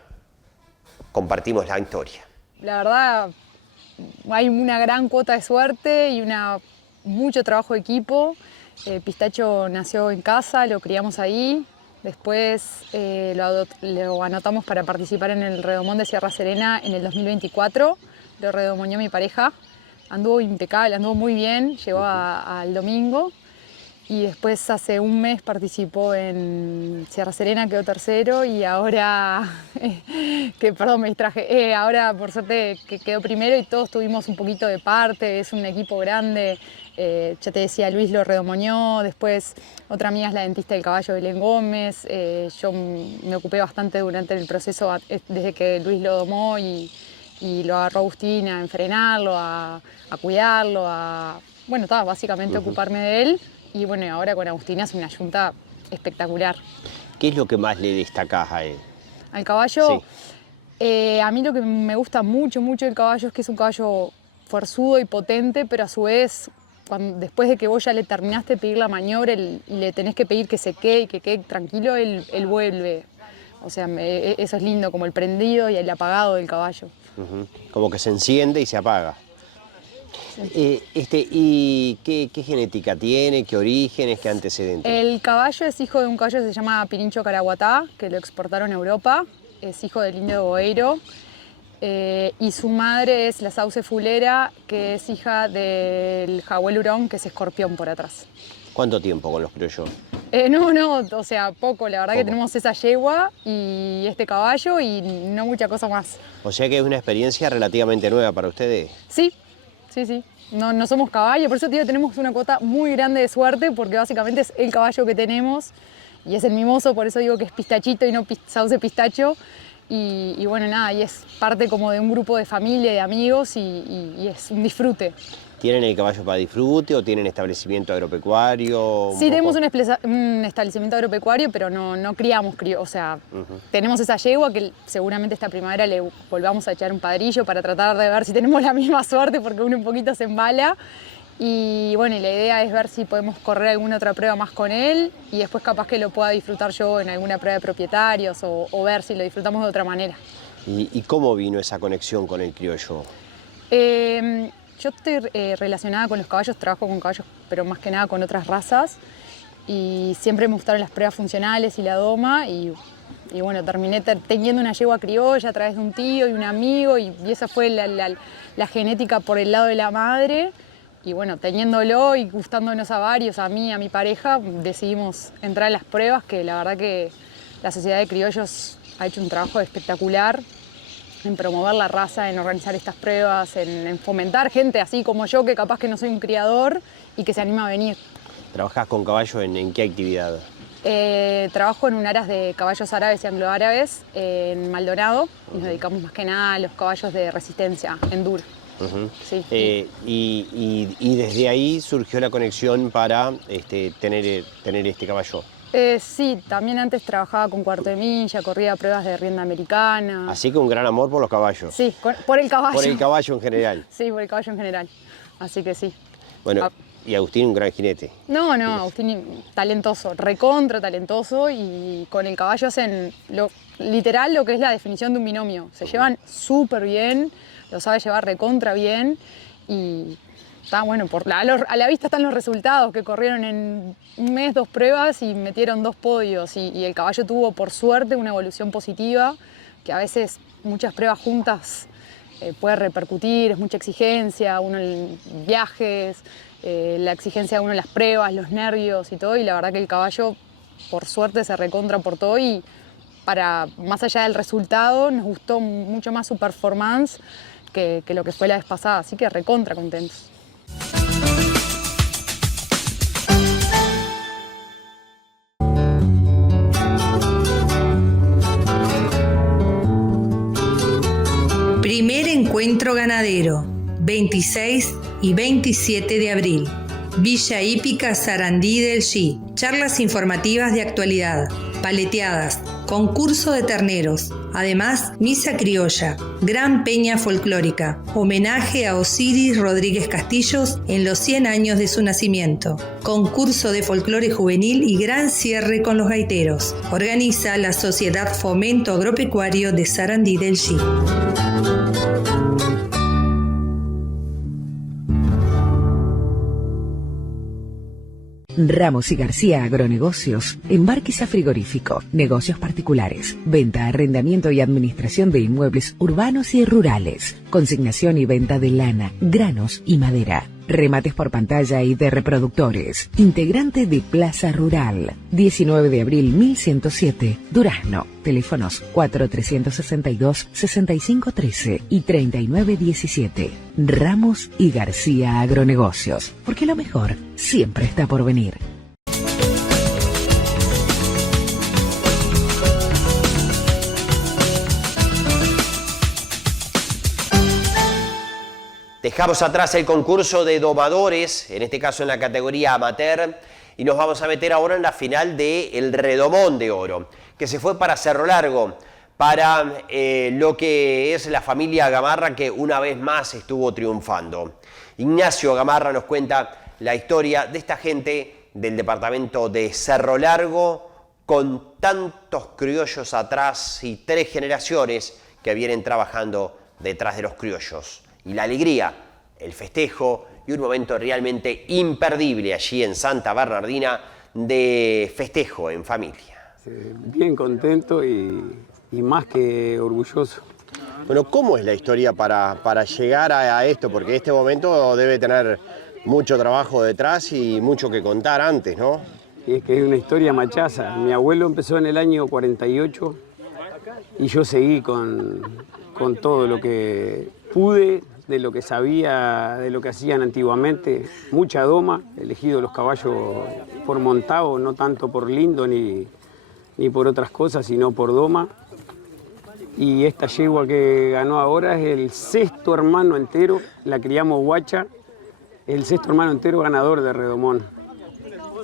compartimos la historia. La verdad, hay una gran cuota de suerte y mucho trabajo de equipo. Pistacho nació en casa, lo criamos ahí. Después lo anotamos para participar en el Redomón de Sierra Serena en el 2024. Lo redomoñó mi pareja. Anduvo impecable, anduvo muy bien, llegó al domingo. Y después hace un mes participó en Sierra Serena, quedó tercero y ahora, perdón me distraje, ahora por suerte que quedó primero y todos tuvimos un poquito de parte, es un equipo grande, ya te decía Luis lo redomoñó, después otra amiga es la dentista del caballo Belén Gómez, yo me ocupé bastante durante el proceso desde que Luis lo domó y lo agarró Agustín a enfrenarlo, a cuidarlo, básicamente ocuparme de él. Y bueno, ahora con Agustín hace una yunta espectacular. ¿Qué es lo que más le destacás a él? ¿Al caballo? Sí. A mí lo que me gusta mucho del caballo es que es un caballo fuerzudo y potente, pero a su vez, después de que vos ya le terminaste de pedir la maniobra y le tenés que pedir que se quede y que quede tranquilo, él vuelve. O sea, eso es lindo, como el prendido y el apagado del caballo. Como que se enciende y se apaga. Sí. ¿Y qué genética tiene? ¿Qué orígenes? ¿Qué antecedentes? El caballo es hijo de un caballo que se llama Pirincho Caraguatá, que lo exportaron a Europa. Es hijo del indio de Boeiro. Y su madre es la Sauce Fulera, que es hija del Jahuel Hurón, que es escorpión por atrás. ¿Cuánto tiempo con los criollos? O sea, poco. La verdad que tenemos esa yegua y este caballo y no mucha cosa más. O sea que es una experiencia relativamente nueva para ustedes. Sí. No somos caballos, por eso tenemos una cuota muy grande de suerte porque básicamente es el caballo que tenemos y es el mimoso, por eso digo que es pistachito y no sauce pistacho. Y bueno, nada, y es parte como de un grupo de familia, de amigos y es un disfrute. ¿Tienen el caballo para disfrute o tienen establecimiento agropecuario? Sí, tenemos un establecimiento agropecuario, pero no criamos, o sea, tenemos esa yegua que seguramente esta primavera le volvamos a echar un padrillo para tratar de ver si tenemos la misma suerte, porque uno un poquito se embala. Y bueno, la idea es ver si podemos correr alguna otra prueba más con él y después capaz que lo pueda disfrutar yo en alguna prueba de propietarios o ver si lo disfrutamos de otra manera. ¿Y cómo vino esa conexión con el criollo? Yo estoy relacionada con los caballos, trabajo con caballos, pero más que nada con otras razas. y siempre me gustaron las pruebas funcionales y la doma y bueno, terminé teniendo una yegua criolla a través de un tío y un amigo y esa fue la genética por el lado de la madre. Y bueno, teniéndolo y gustándonos a varios, a mí, a mi pareja, decidimos entrar en las pruebas, que la verdad que la Sociedad de Criollos ha hecho un trabajo espectacular en promover la raza, en organizar estas pruebas, en fomentar gente así como yo, que capaz que no soy un criador y que se anima a venir. ¿Trabajás con caballo en qué actividad? Trabajo en un aras de caballos árabes y angloárabes en Maldonado y nos dedicamos más que nada a los caballos de resistencia, enduro. Sí. Y desde ahí surgió la conexión para tener este caballo. Sí, también antes trabajaba con cuarto de milla, corría pruebas de rienda americana. Así que un gran amor por los caballos. Sí, por el caballo. Por el caballo en general. Sí, por el caballo en general. Así que sí. Bueno, y Agustín un gran jinete. No, Agustín talentoso, recontra talentoso y con el caballo hacen literal lo que es la definición de un binomio. Se llevan súper bien, lo sabe llevar recontra bien y está bueno, a la vista están los resultados, que corrieron en un mes 2 pruebas y metieron 2 podios y el caballo tuvo por suerte una evolución positiva, que a veces muchas pruebas juntas puede repercutir, es mucha exigencia, uno en viajes, la exigencia de uno en las pruebas, los nervios y todo, y la verdad que el caballo por suerte se recontra portó y más allá del resultado nos gustó mucho más su performance que lo que fue la vez pasada, así que recontra contentos. Primer encuentro ganadero, 26 y 27 de abril. Villa Hípica Sarandí del Yi. Charlas informativas de actualidad, paleteadas, concurso de terneros, además misa criolla, gran peña folclórica, homenaje a Osiris Rodríguez Castillos en los 100 años de su nacimiento, concurso de folclore juvenil y gran cierre con los gaiteros. Organiza la Sociedad Fomento Agropecuario de Sarandí del Yi. Ramos y García Agronegocios, Embarques a Frigorífico, negocios particulares, venta, arrendamiento y administración de inmuebles urbanos y rurales, consignación y venta de lana, granos y madera, remates por pantalla y de reproductores, integrante de Plaza Rural, 19 de abril 1107, Durazno, teléfonos 4362-6513 y 3917. Ramos y García Agronegocios, porque lo mejor siempre está por venir. Dejamos atrás el concurso de domadores, en este caso en la categoría amateur, y nos vamos a meter ahora en la final del Redomón de Oro, que se fue para Cerro Largo, para lo que es la familia Gamarra, que una vez más estuvo triunfando. Ignacio Gamarra nos cuenta la historia de esta gente del departamento de Cerro Largo, con tantos criollos atrás y 3 generaciones que vienen trabajando detrás de los criollos. Y la alegría, el festejo y un momento realmente imperdible allí en Santa Bernardina de festejo en familia. Bien contento y más que orgulloso. Bueno, ¿cómo es la historia para llegar a esto? Porque este momento debe tener mucho trabajo detrás y mucho que contar antes, ¿no? Y es que es una historia machaza. Mi abuelo empezó en el año 48 y yo seguí con todo lo que pude, de lo que sabía, de lo que hacían antiguamente. Mucha doma, he elegido los caballos por montado, no tanto por lindo ni por otras cosas, sino por doma. Y esta yegua que ganó ahora es el 6º hermano entero, la criamos guacha, el 6º hermano entero ganador de Redomón.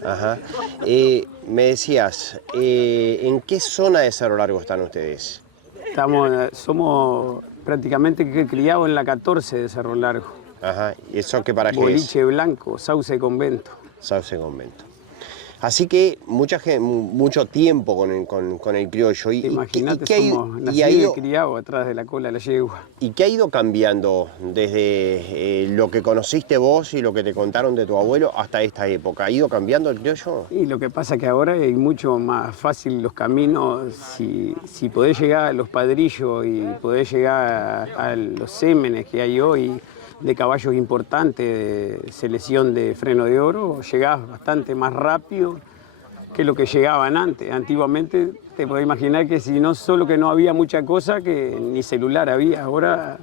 Ajá. Me decías, ¿en qué zona de Cerro Largo están ustedes? Somos prácticamente criados en la 14 de Cerro Largo. Ajá, ¿y eso qué para qué es? Boliche Blanco, Sauce Convento. Sauce Convento. Así que mucho tiempo con el criollo. Imagínate, somos nacidos y criados atrás de la cola de la yegua. ¿Y qué ha ido cambiando desde lo que conociste vos y lo que te contaron de tu abuelo hasta esta época? ¿Ha ido cambiando el criollo? Y lo que pasa es que ahora es mucho más fácil los caminos. Si podés llegar a los padrillos y podés llegar a los sémenes que hay hoy, de caballos importantes, de selección de freno de oro, llegás bastante más rápido que lo que llegaban antes. Antiguamente te podés imaginar que si no solo que no había mucha cosa, que ni celular había. Ahora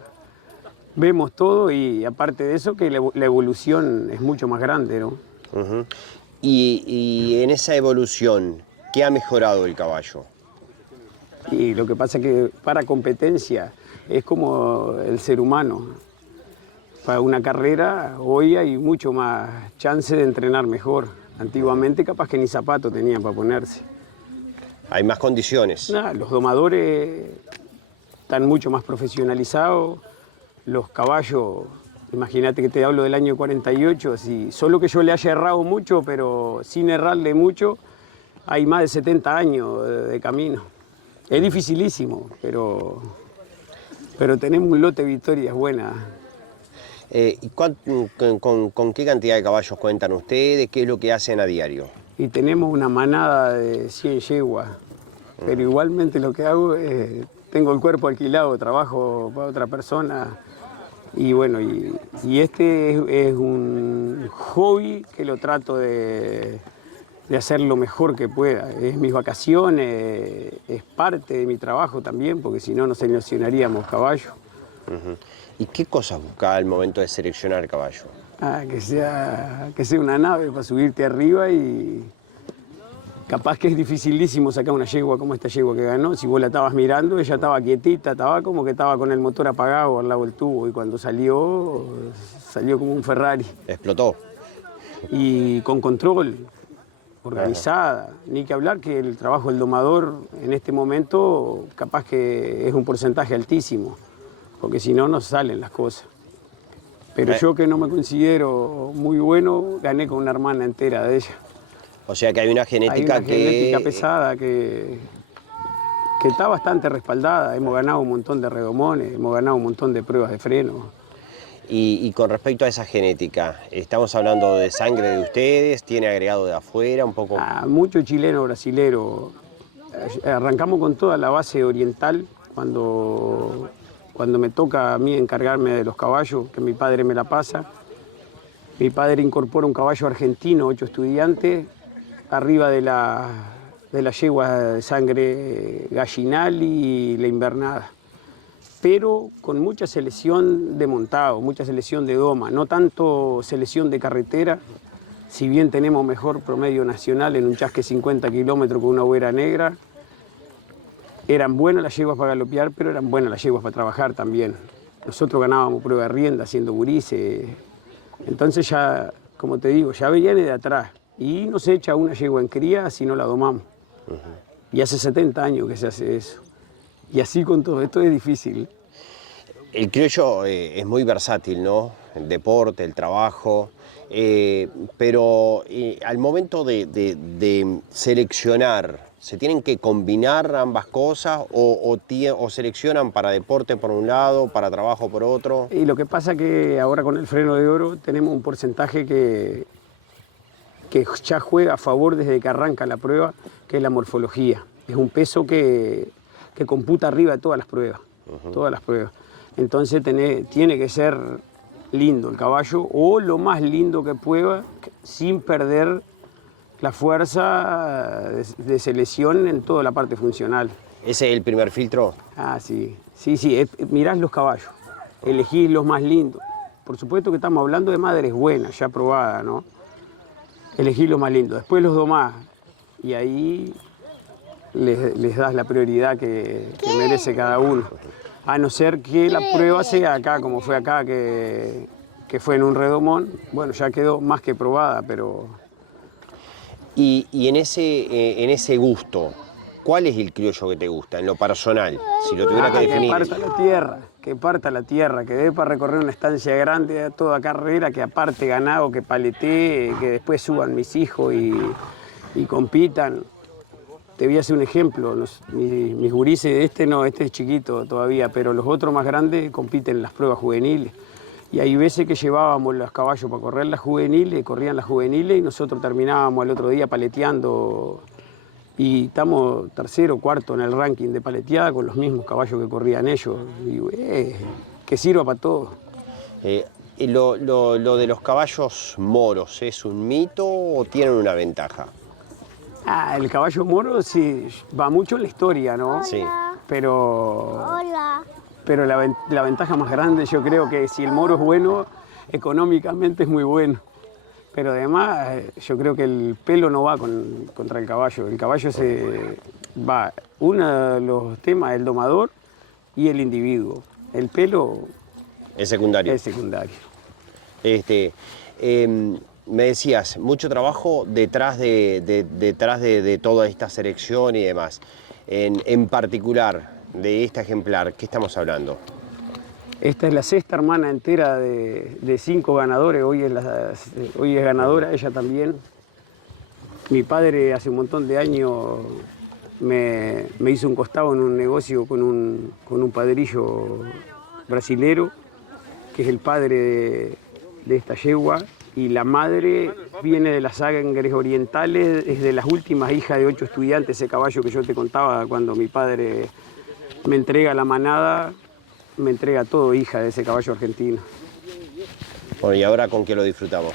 vemos todo y aparte de eso que la evolución es mucho más grande, ¿no? Uh-huh. Y en esa evolución, ¿qué ha mejorado el caballo? Y lo que pasa es que para competencia es como el ser humano. Para una carrera hoy hay mucho más chance de entrenar mejor. Antiguamente capaz que ni zapatos tenían para ponerse. Hay más condiciones. Los domadores están mucho más profesionalizados. Los caballos, imagínate que te hablo del año 48, solo que yo le haya errado mucho, pero sin errarle mucho, hay más de 70 años de camino. Es dificilísimo, pero tenemos un lote de victorias buenas. ¿Y con qué cantidad de caballos cuentan ustedes? ¿Qué es lo que hacen a diario? Y tenemos una manada de 100 yeguas, pero igualmente lo que hago es, tengo el cuerpo alquilado, trabajo para otra persona y bueno, y este es un hobby que lo trato de hacer lo mejor que pueda. Es mis vacaciones, es parte de mi trabajo también, porque si no, no seleccionaríamos caballos. Uh-huh. ¿Y qué cosas buscaba al momento de seleccionar caballo? Que sea una nave para subirte arriba y capaz que es dificilísimo sacar una yegua como esta yegua que ganó. Si vos la estabas mirando, ella estaba quietita, estaba como que estaba con el motor apagado al lado del tubo y cuando salió como un Ferrari. Explotó. Y con control, organizada. Ni que hablar que el trabajo del domador en este momento capaz que es un porcentaje altísimo, porque si no, no salen las cosas. Pero yo que no me considero muy bueno, gané con una hermana entera de ella. O sea que hay una genética genética pesada que está bastante respaldada. Hemos ganado un montón de redomones, hemos ganado un montón de pruebas de freno. Y con respecto a esa genética, ¿estamos hablando de sangre de ustedes? ¿Tiene agregado de afuera un poco? Mucho chileno, brasilero. Arrancamos con toda la base oriental cuando me toca a mí encargarme de los caballos, que mi padre me la pasa. Mi padre incorpora un caballo argentino, 8 estudiantes, arriba de la yegua de sangre gallinal y la invernada. Pero con mucha selección de montado, mucha selección de doma, no tanto selección de carretera, si bien tenemos mejor promedio nacional en un chasque 50 kilómetros con una huera negra. Eran buenas las yeguas para galopear, pero eran buenas las yeguas para trabajar también. Nosotros ganábamos prueba de rienda haciendo gurises. Entonces ya, como te digo, ya viene de atrás. Y no se echa una yegua en cría si no la domamos. Uh-huh. Y hace 70 años que se hace eso. Y así con todo esto es difícil. El criollo es muy versátil, ¿no? El deporte, el trabajo. Pero al momento de seleccionar, ¿se tienen que combinar ambas cosas o seleccionan para deporte por un lado, para trabajo por otro? Y lo que pasa es que ahora con el freno de oro tenemos un porcentaje que ya juega a favor desde que arranca la prueba, que es la morfología. Es un peso que computa arriba de todas las pruebas, uh-huh. Todas las pruebas. Entonces tiene que ser lindo el caballo o lo más lindo que pueda sin perder la fuerza de selección en toda la parte funcional. ¿Ese es el primer filtro? Sí. Mirás los caballos, elegís los más lindos. Por supuesto que estamos hablando de madres buenas, ya probadas, ¿no? Elegís los más lindos, después los domás y ahí les das la prioridad que merece cada uno. A no ser que la prueba sea acá, como fue acá, que fue en un redomón. Bueno, ya quedó más que probada, pero... Y en ese gusto, ¿cuál es el criollo que te gusta, en lo personal? Si lo tuviera que definir. Que parta la tierra, que dé para recorrer una estancia grande a toda carrera, que aparte ganado, que paletee, que después suban mis hijos y compitan. Te voy a hacer un ejemplo, mis gurises, este es chiquito todavía, pero los otros más grandes compiten en las pruebas juveniles. Y hay veces que llevábamos los caballos para correr las juveniles, corrían las juveniles y nosotros terminábamos al otro día paleteando. Y estamos tercero o cuarto en el ranking de paleteada con los mismos caballos que corrían ellos. Y que sirva para todo. Lo de los caballos moros, ¿es un mito o tienen una ventaja? El caballo moro sí, va mucho en la historia, ¿no? Sí. Pero la ventaja más grande yo creo que si el moro es bueno, económicamente es muy bueno. Pero además yo creo que el pelo no va contra el caballo. El caballo va, uno de los temas, el domador y el individuo. El pelo es secundario. Es secundario. Me decías, mucho trabajo detrás de toda esta selección y demás. En particular, de esta ejemplar, ¿qué estamos hablando? Esta es la sexta hermana entera de 5 ganadores, hoy es ganadora, ella también. Mi padre hace un montón de años me hizo un costado en un negocio con un padrillo brasilero, que es el padre de esta yegua, y la madre viene de las sangres orientales, es de las últimas hijas de 8 estudiantes, ese caballo que yo te contaba cuando mi padre me entrega la manada. Me entrega todo, hija de ese caballo argentino. Bueno, ¿y ahora con qué lo disfrutamos?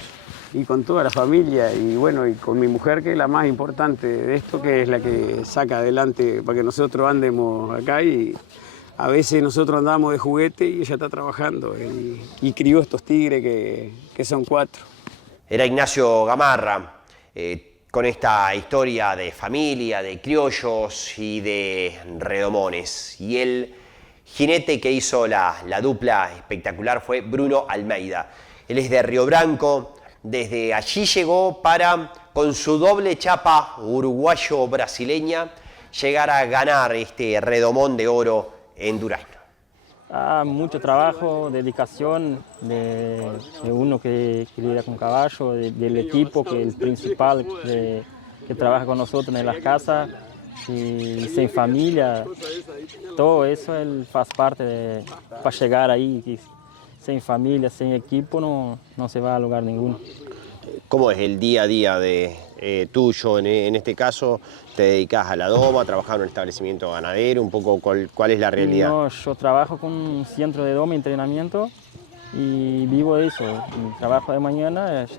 Y con toda la familia, y bueno, y con mi mujer, que es la más importante de esto, que es la que saca adelante para que nosotros andemos acá, y a veces nosotros andamos de juguete y ella está trabajando, y crió estos tigres que son 4. Era Ignacio Gamarra, con esta historia de familia, de criollos y de redomones. Y él... jinete que hizo la dupla espectacular fue Bruno Almeida. Él es de Río Branco, desde allí llegó para, con su doble chapa uruguayo-brasileña, llegar a ganar este redomón de oro en Durazno. Mucho trabajo, dedicación de uno que lidia con caballo, del equipo, que es el principal, que trabaja con nosotros en las casas. Y sin familia, todo eso él hace parte para llegar ahí. Y sin familia, sin equipo, no se va a lugar ninguno. ¿Cómo es el día a día tuyo? En este caso, ¿te dedicas a la doma, a trabajar en un establecimiento ganadero? Un poco, ¿cuál es la realidad? No, yo trabajo con un centro de doma y entrenamiento y vivo de eso. Mi trabajo de mañana es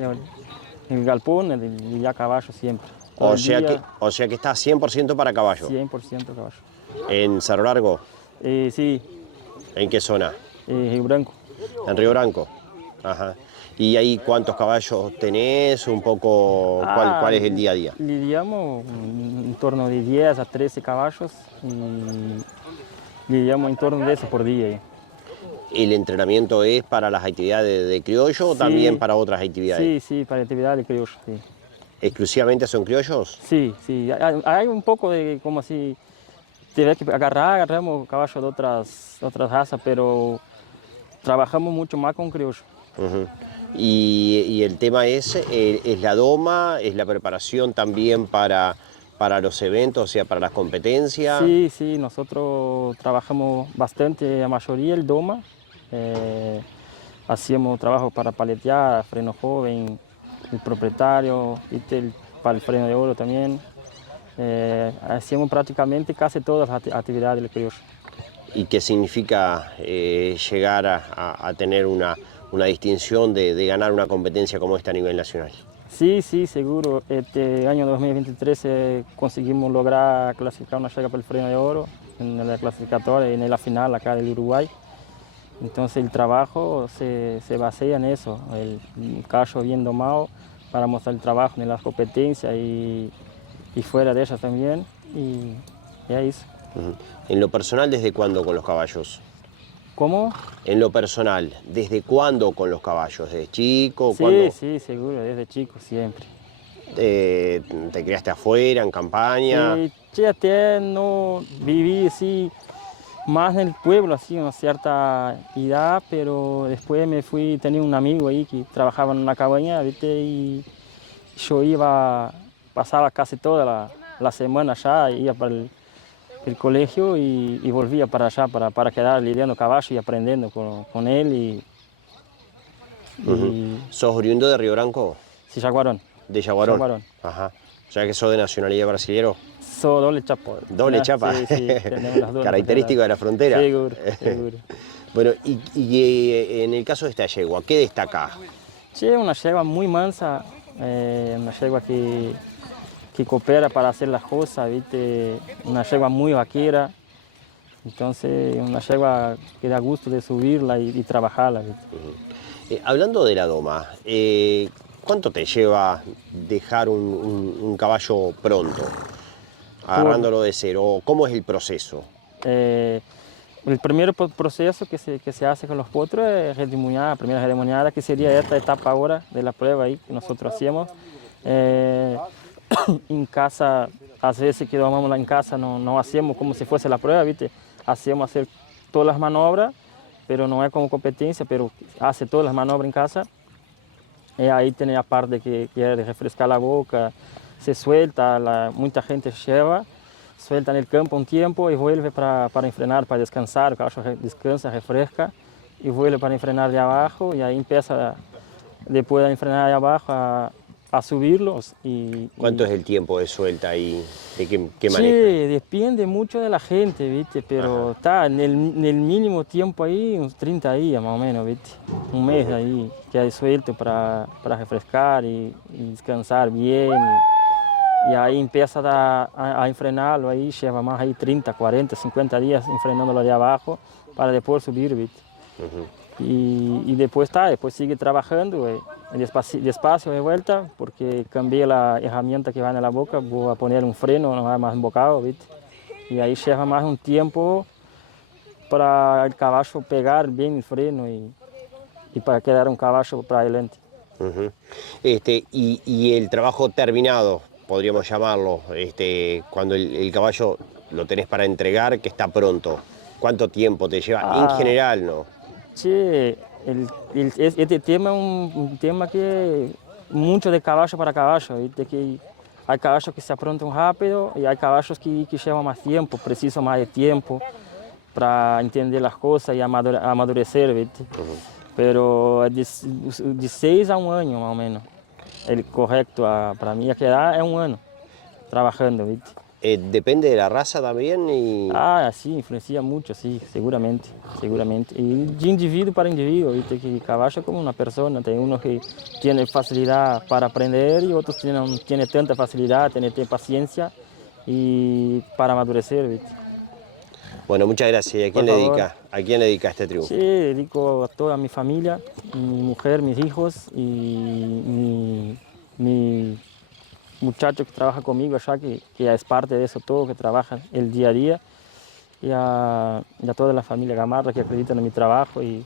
el galpón y a caballo siempre. O sea que está 100% para caballo. 100% caballo. ¿En Cerro Largo? Sí. ¿En qué zona? Río Branco. En Río Branco. Ajá. ¿Y ahí cuántos caballos tenés? Un poco, ¿cuál es el día a día? Lidiamos en torno de 10 a 13 caballos y lidiamos en torno de eso por día. ¿El entrenamiento es para las actividades de criollo o también para otras actividades? Sí, para actividades de criollo, sí. ¿Exclusivamente son criollos? Sí. Hay un poco de como si tienes que agarramos caballos de otras razas, pero trabajamos mucho más con criollos. Y el tema es la doma, es la preparación también para los eventos, o sea, para las competencias. Sí, nosotros trabajamos bastante, la mayoría el doma. Hacíamos trabajo para paletear, freno joven, el propietario, para el freno de oro también. Hacíamos prácticamente casi todas las actividades del criollo. ¿Y qué significa llegar a tener una distinción de ganar una competencia como esta a nivel nacional? Sí, seguro. Este año 2023 conseguimos lograr clasificar una llega para el freno de oro en la clasificatoria y en la final acá del Uruguay. Entonces el trabajo se basea en eso, el caballo bien domado para mostrar el trabajo en las competencias y fuera de ellas también, y es eso. En lo personal, ¿desde cuándo con los caballos? ¿Cómo? En lo personal, ¿desde cuándo con los caballos? ¿Desde chico? Sí, seguro, desde chico siempre. ¿Te criaste afuera, en campaña? Sí, hasta no viví así, más en el pueblo, así, a una cierta edad, pero después me fui, tenía un amigo ahí que trabajaba en una cabaña, ¿viste? Y yo iba pasaba casi toda la semana allá, iba para el colegio y volvía para allá para quedar lidiando caballo y aprendiendo con él. ¿Sos oriundo de Río Branco? Sí, Jaguarón. De Jaguarón. Jaguarón. Ajá. Ya que sos de nacionalidad brasilero. Soy doble chapa. Doble chapa. Sí, tenemos las dos. Característico de la frontera. Seguro, seguro. Bueno, y en el caso de esta yegua, ¿qué destaca? Sí, es una yegua muy mansa, una yegua que coopera para hacer las cosas, ¿viste? Una yegua muy vaquera, entonces una yegua que da gusto de subirla y trabajarla, ¿viste? Hablando de la doma, ¿cuánto te lleva dejar un caballo pronto, agarrándolo de cero? ¿Cómo es el proceso? El primer proceso que se hace con los potros es redimoñada, primera redimoñada, que sería esta etapa ahora de la prueba ahí que nosotros hacemos. En casa, a veces que vamos en casa no hacemos como si fuese la prueba, ¿viste? Hacemos hacer todas las maniobras, pero no es como competencia, pero hace todas las maniobras en casa. Ahí tiene la parte que quiere refrescar la boca, se suelta, mucha gente lleva, suelta en el campo un tiempo y vuelve para enfrenar, para descansar, el caballo descansa, refresca y vuelve para enfrenar de abajo y ahí empieza, después de enfrenar de abajo, a subirlos. ¿Cuánto es el tiempo de suelta ahí? ¿De qué maneja? Sí, depende mucho de la gente, ¿viste? Pero está en el mínimo tiempo ahí, unos 30 días más o menos, ¿viste? Un mes ahí, que hay suelto para refrescar y descansar bien. Y ahí empieza a enfrenarlo, ahí lleva más ahí 30, 40, 50 días enfrenándolo de abajo para después subir, ¿viste? Y después después sigue trabajando, despacio de vuelta, porque cambié la herramienta que va en la boca, voy a poner un freno, no va más embocado, ¿viste? Y ahí lleva más un tiempo para el caballo pegar bien el freno y para quedar un caballo para adelante. Y el trabajo terminado, podríamos llamarlo, cuando el caballo lo tenés para entregar, que está pronto, ¿cuánto tiempo te lleva? En general, ¿no? Sí, este tema es un tema que mucho de caballo para caballo, ¿viste? Que hay caballos que se aprontan rápido y hay caballos que llevan más tiempo, precisan más de tiempo para entender las cosas y amadurecer, ¿viste? Pero de 6 a 1 año más o menos, el correcto para mí que da es 1 año trabajando, ¿viste? ¿Depende de la raza también? Sí, influencia mucho, sí, seguramente. Y de individuo para individuo, ¿viste? Que el caballo es como una persona, hay unos que tienen facilidad para aprender y otros no tienen tanta facilidad, tienen paciencia y para amadurecer, ¿viste? Bueno, muchas gracias. ¿Y a quién le dedica este triunfo? Sí, dedico a toda mi familia, mi mujer, mis hijos y mi muchacho que trabaja conmigo allá, que es parte de eso todo, que trabaja el día a día, y a toda la familia Gamarra que acreditan en mi trabajo y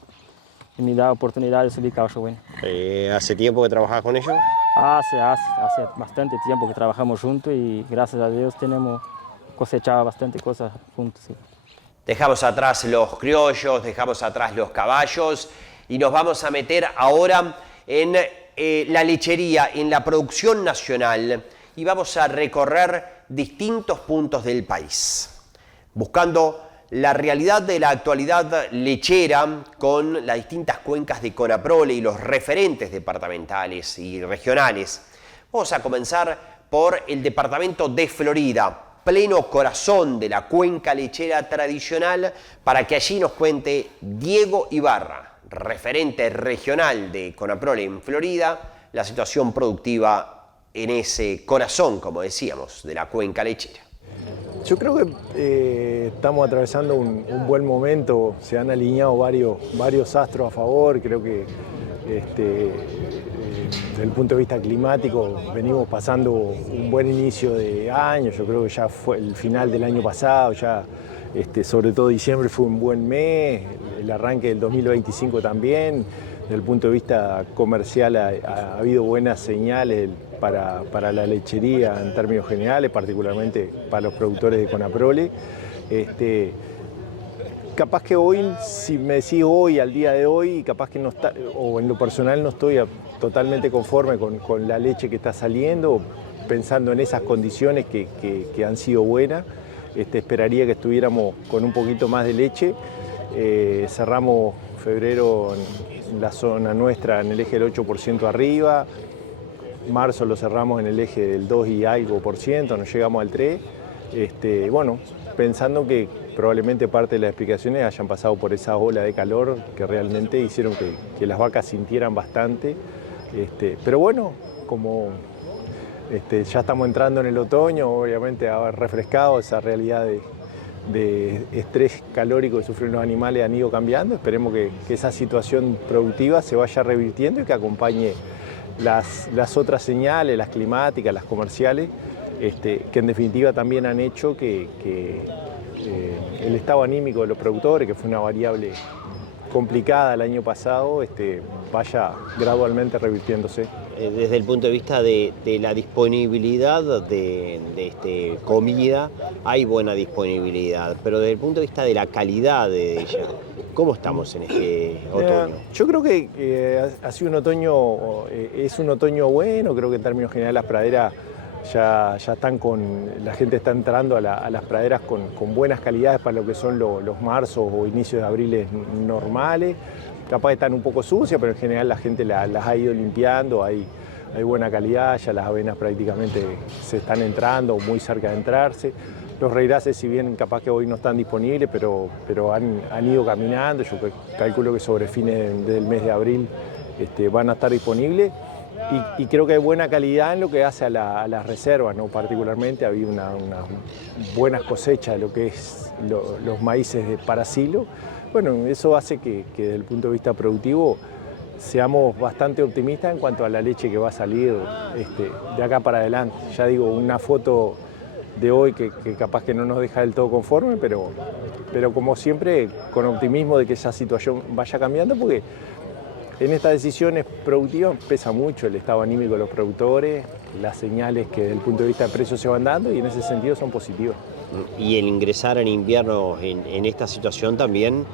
me da oportunidad de subir caballo bueno. ¿Hace tiempo que trabajas con ellos? Hace bastante tiempo que trabajamos juntos y gracias a Dios tenemos cosechado bastante cosas juntos. Sí. Dejamos atrás los criollos, dejamos atrás los caballos y nos vamos a meter ahora en la lechería, en la producción nacional, y vamos a recorrer distintos puntos del país, buscando la realidad de la actualidad lechera con las distintas cuencas de Conaprole y los referentes departamentales y regionales. Vamos a comenzar por el departamento de Florida, pleno corazón de la cuenca lechera tradicional, para que allí nos cuente Diego Ibarra, referente regional de Conaprole en Florida, la situación productiva en ese corazón, como decíamos, de la cuenca lechera. Yo creo que estamos atravesando un buen momento, se han alineado varios astros a favor, creo que desde el punto de vista climático venimos pasando un buen inicio de año, yo creo que ya fue el final del año pasado, ya sobre todo diciembre fue un buen mes, el arranque del 2025 también. Desde el punto de vista comercial ha habido buenas señales para la lechería en términos generales, particularmente para los productores de Conaprole. Capaz que hoy, si me decís hoy, al día de hoy, capaz que no está, o en lo personal no estoy totalmente conforme con la leche que está saliendo, pensando en esas condiciones que han sido buenas. Esperaría que estuviéramos con un poquito más de leche. Cerramos febrero en la zona nuestra en el eje del 8% arriba. Marzo lo cerramos en el eje del 2 y algo por ciento, nos llegamos al 3. Bueno, pensando que probablemente parte de las explicaciones hayan pasado por esa ola de calor que realmente hicieron que las vacas sintieran bastante. Pero bueno, como ya estamos entrando en el otoño, obviamente haber refrescado esa realidad de estrés calórico que sufren los animales han ido cambiando. Esperemos que esa situación productiva se vaya revirtiendo y que acompañe las otras señales, las climáticas, las comerciales, que en definitiva también han hecho que el estado anímico de los productores, que fue una variable complicada el año pasado, vaya gradualmente revirtiéndose. Desde el punto de vista de la disponibilidad de comida, hay buena disponibilidad, pero desde el punto de vista de la calidad de ella, ¿cómo estamos en este otoño? Yo creo que ha sido un otoño, es un otoño bueno. Creo que en términos generales las praderas ya están la gente está entrando a las praderas con buenas calidades para lo que son los marzos o inicios de abril normales. Capaz están un poco sucias, pero en general la gente las ha ido limpiando, hay buena calidad, ya las avenas prácticamente se están entrando o muy cerca de entrarse. Los reiraces, si bien capaz que hoy no están disponibles, pero han ido caminando. Yo calculo que sobre fines del mes de abril van a estar disponibles. Y creo que hay buena calidad en lo que hace a las reservas, ¿no? Particularmente había unas buenas cosechas de lo que es los maíces de parasilo. Bueno, eso hace que desde el punto de vista productivo seamos bastante optimistas en cuanto a la leche que va a salir de acá para adelante. Ya digo, una foto de hoy que capaz que no nos deja del todo conforme, pero como siempre con optimismo de que esa situación vaya cambiando, porque en estas decisiones productivas pesa mucho el estado anímico de los productores, las señales que desde el punto de vista de precios se van dando, y en ese sentido son positivas. Y el ingresar en invierno en esta situación también,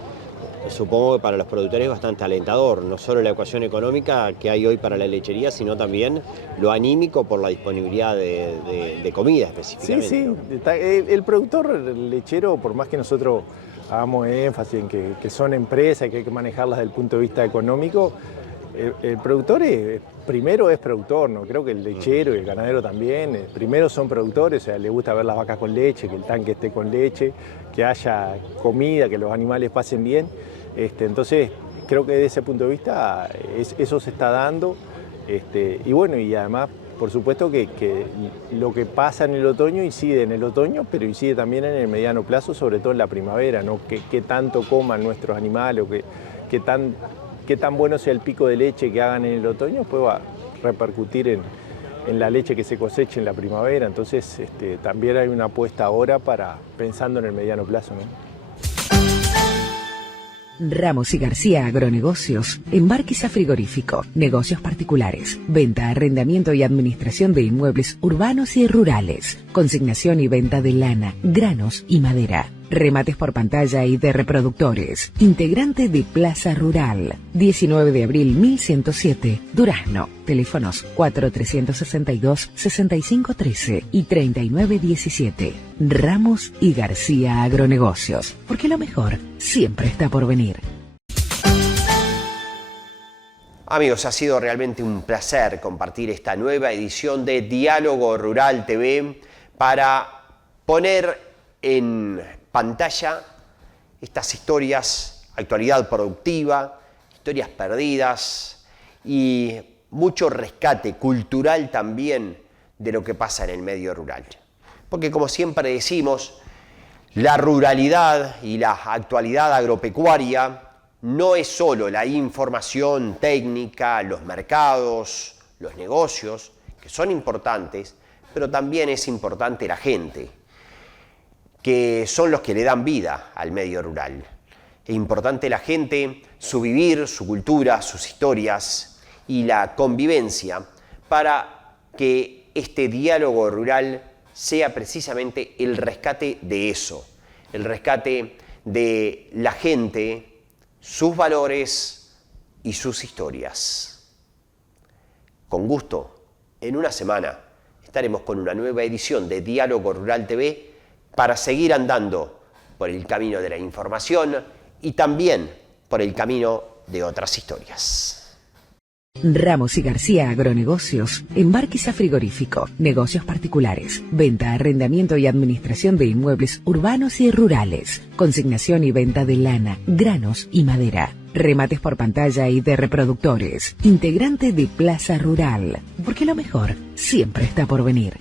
supongo que para los productores es bastante alentador, no solo la ecuación económica que hay hoy para la lechería, sino también lo anímico por la disponibilidad de comida específicamente. Sí, el productor lechero, por más que nosotros hagamos énfasis en que son empresas y que hay que manejarlas desde el punto de vista económico, el productor primero es productor, ¿no? Creo que el lechero y el ganadero también, primero son productores, o sea, le gusta ver las vacas con leche, que el tanque esté con leche, que haya comida, que los animales pasen bien. Entonces, creo que desde ese punto de vista eso se está dando. Y bueno, y además, por supuesto que lo que pasa en el otoño incide en el otoño, pero incide también en el mediano plazo, sobre todo en la primavera, ¿no? Qué tanto coman nuestros animales, o qué tan bueno sea el pico de leche que hagan en el otoño, pues va a repercutir en la leche que se coseche en la primavera. Entonces también hay una apuesta ahora pensando en el mediano plazo, ¿no? Ramos y García Agronegocios, Embarquiza Frigorífico, negocios particulares, venta, arrendamiento y administración de inmuebles urbanos y rurales, consignación y venta de lana, granos y madera, remates por pantalla y de reproductores, integrante de Plaza Rural, 19 de abril 1107, Durazno, teléfonos 4362-6513 y 3917. Ramos y García Agronegocios, porque lo mejor siempre está por venir. Amigos, ha sido realmente un placer compartir esta nueva edición de Diálogo Rural TV para poner en pantalla estas historias, actualidad productiva, historias perdidas y mucho rescate cultural también de lo que pasa en el medio rural. Porque como siempre decimos, la ruralidad y la actualidad agropecuaria no es solo la información técnica, los mercados, los negocios, que son importantes, pero también es importante la gente, que son los que le dan vida al medio rural. Es importante la gente, su vivir, su cultura, sus historias y la convivencia para que este diálogo rural sea precisamente el rescate de eso, el rescate de la gente, sus valores y sus historias. Con gusto, en una semana estaremos con una nueva edición de Diálogo Rural TV para seguir andando por el camino de la información y también por el camino de otras historias. Ramos y García Agronegocios, Embarquiza Frigorífico, negocios particulares, venta, arrendamiento y administración de inmuebles urbanos y rurales, consignación y venta de lana, granos y madera, remates por pantalla y de reproductores, integrante de Plaza Rural, porque lo mejor siempre está por venir.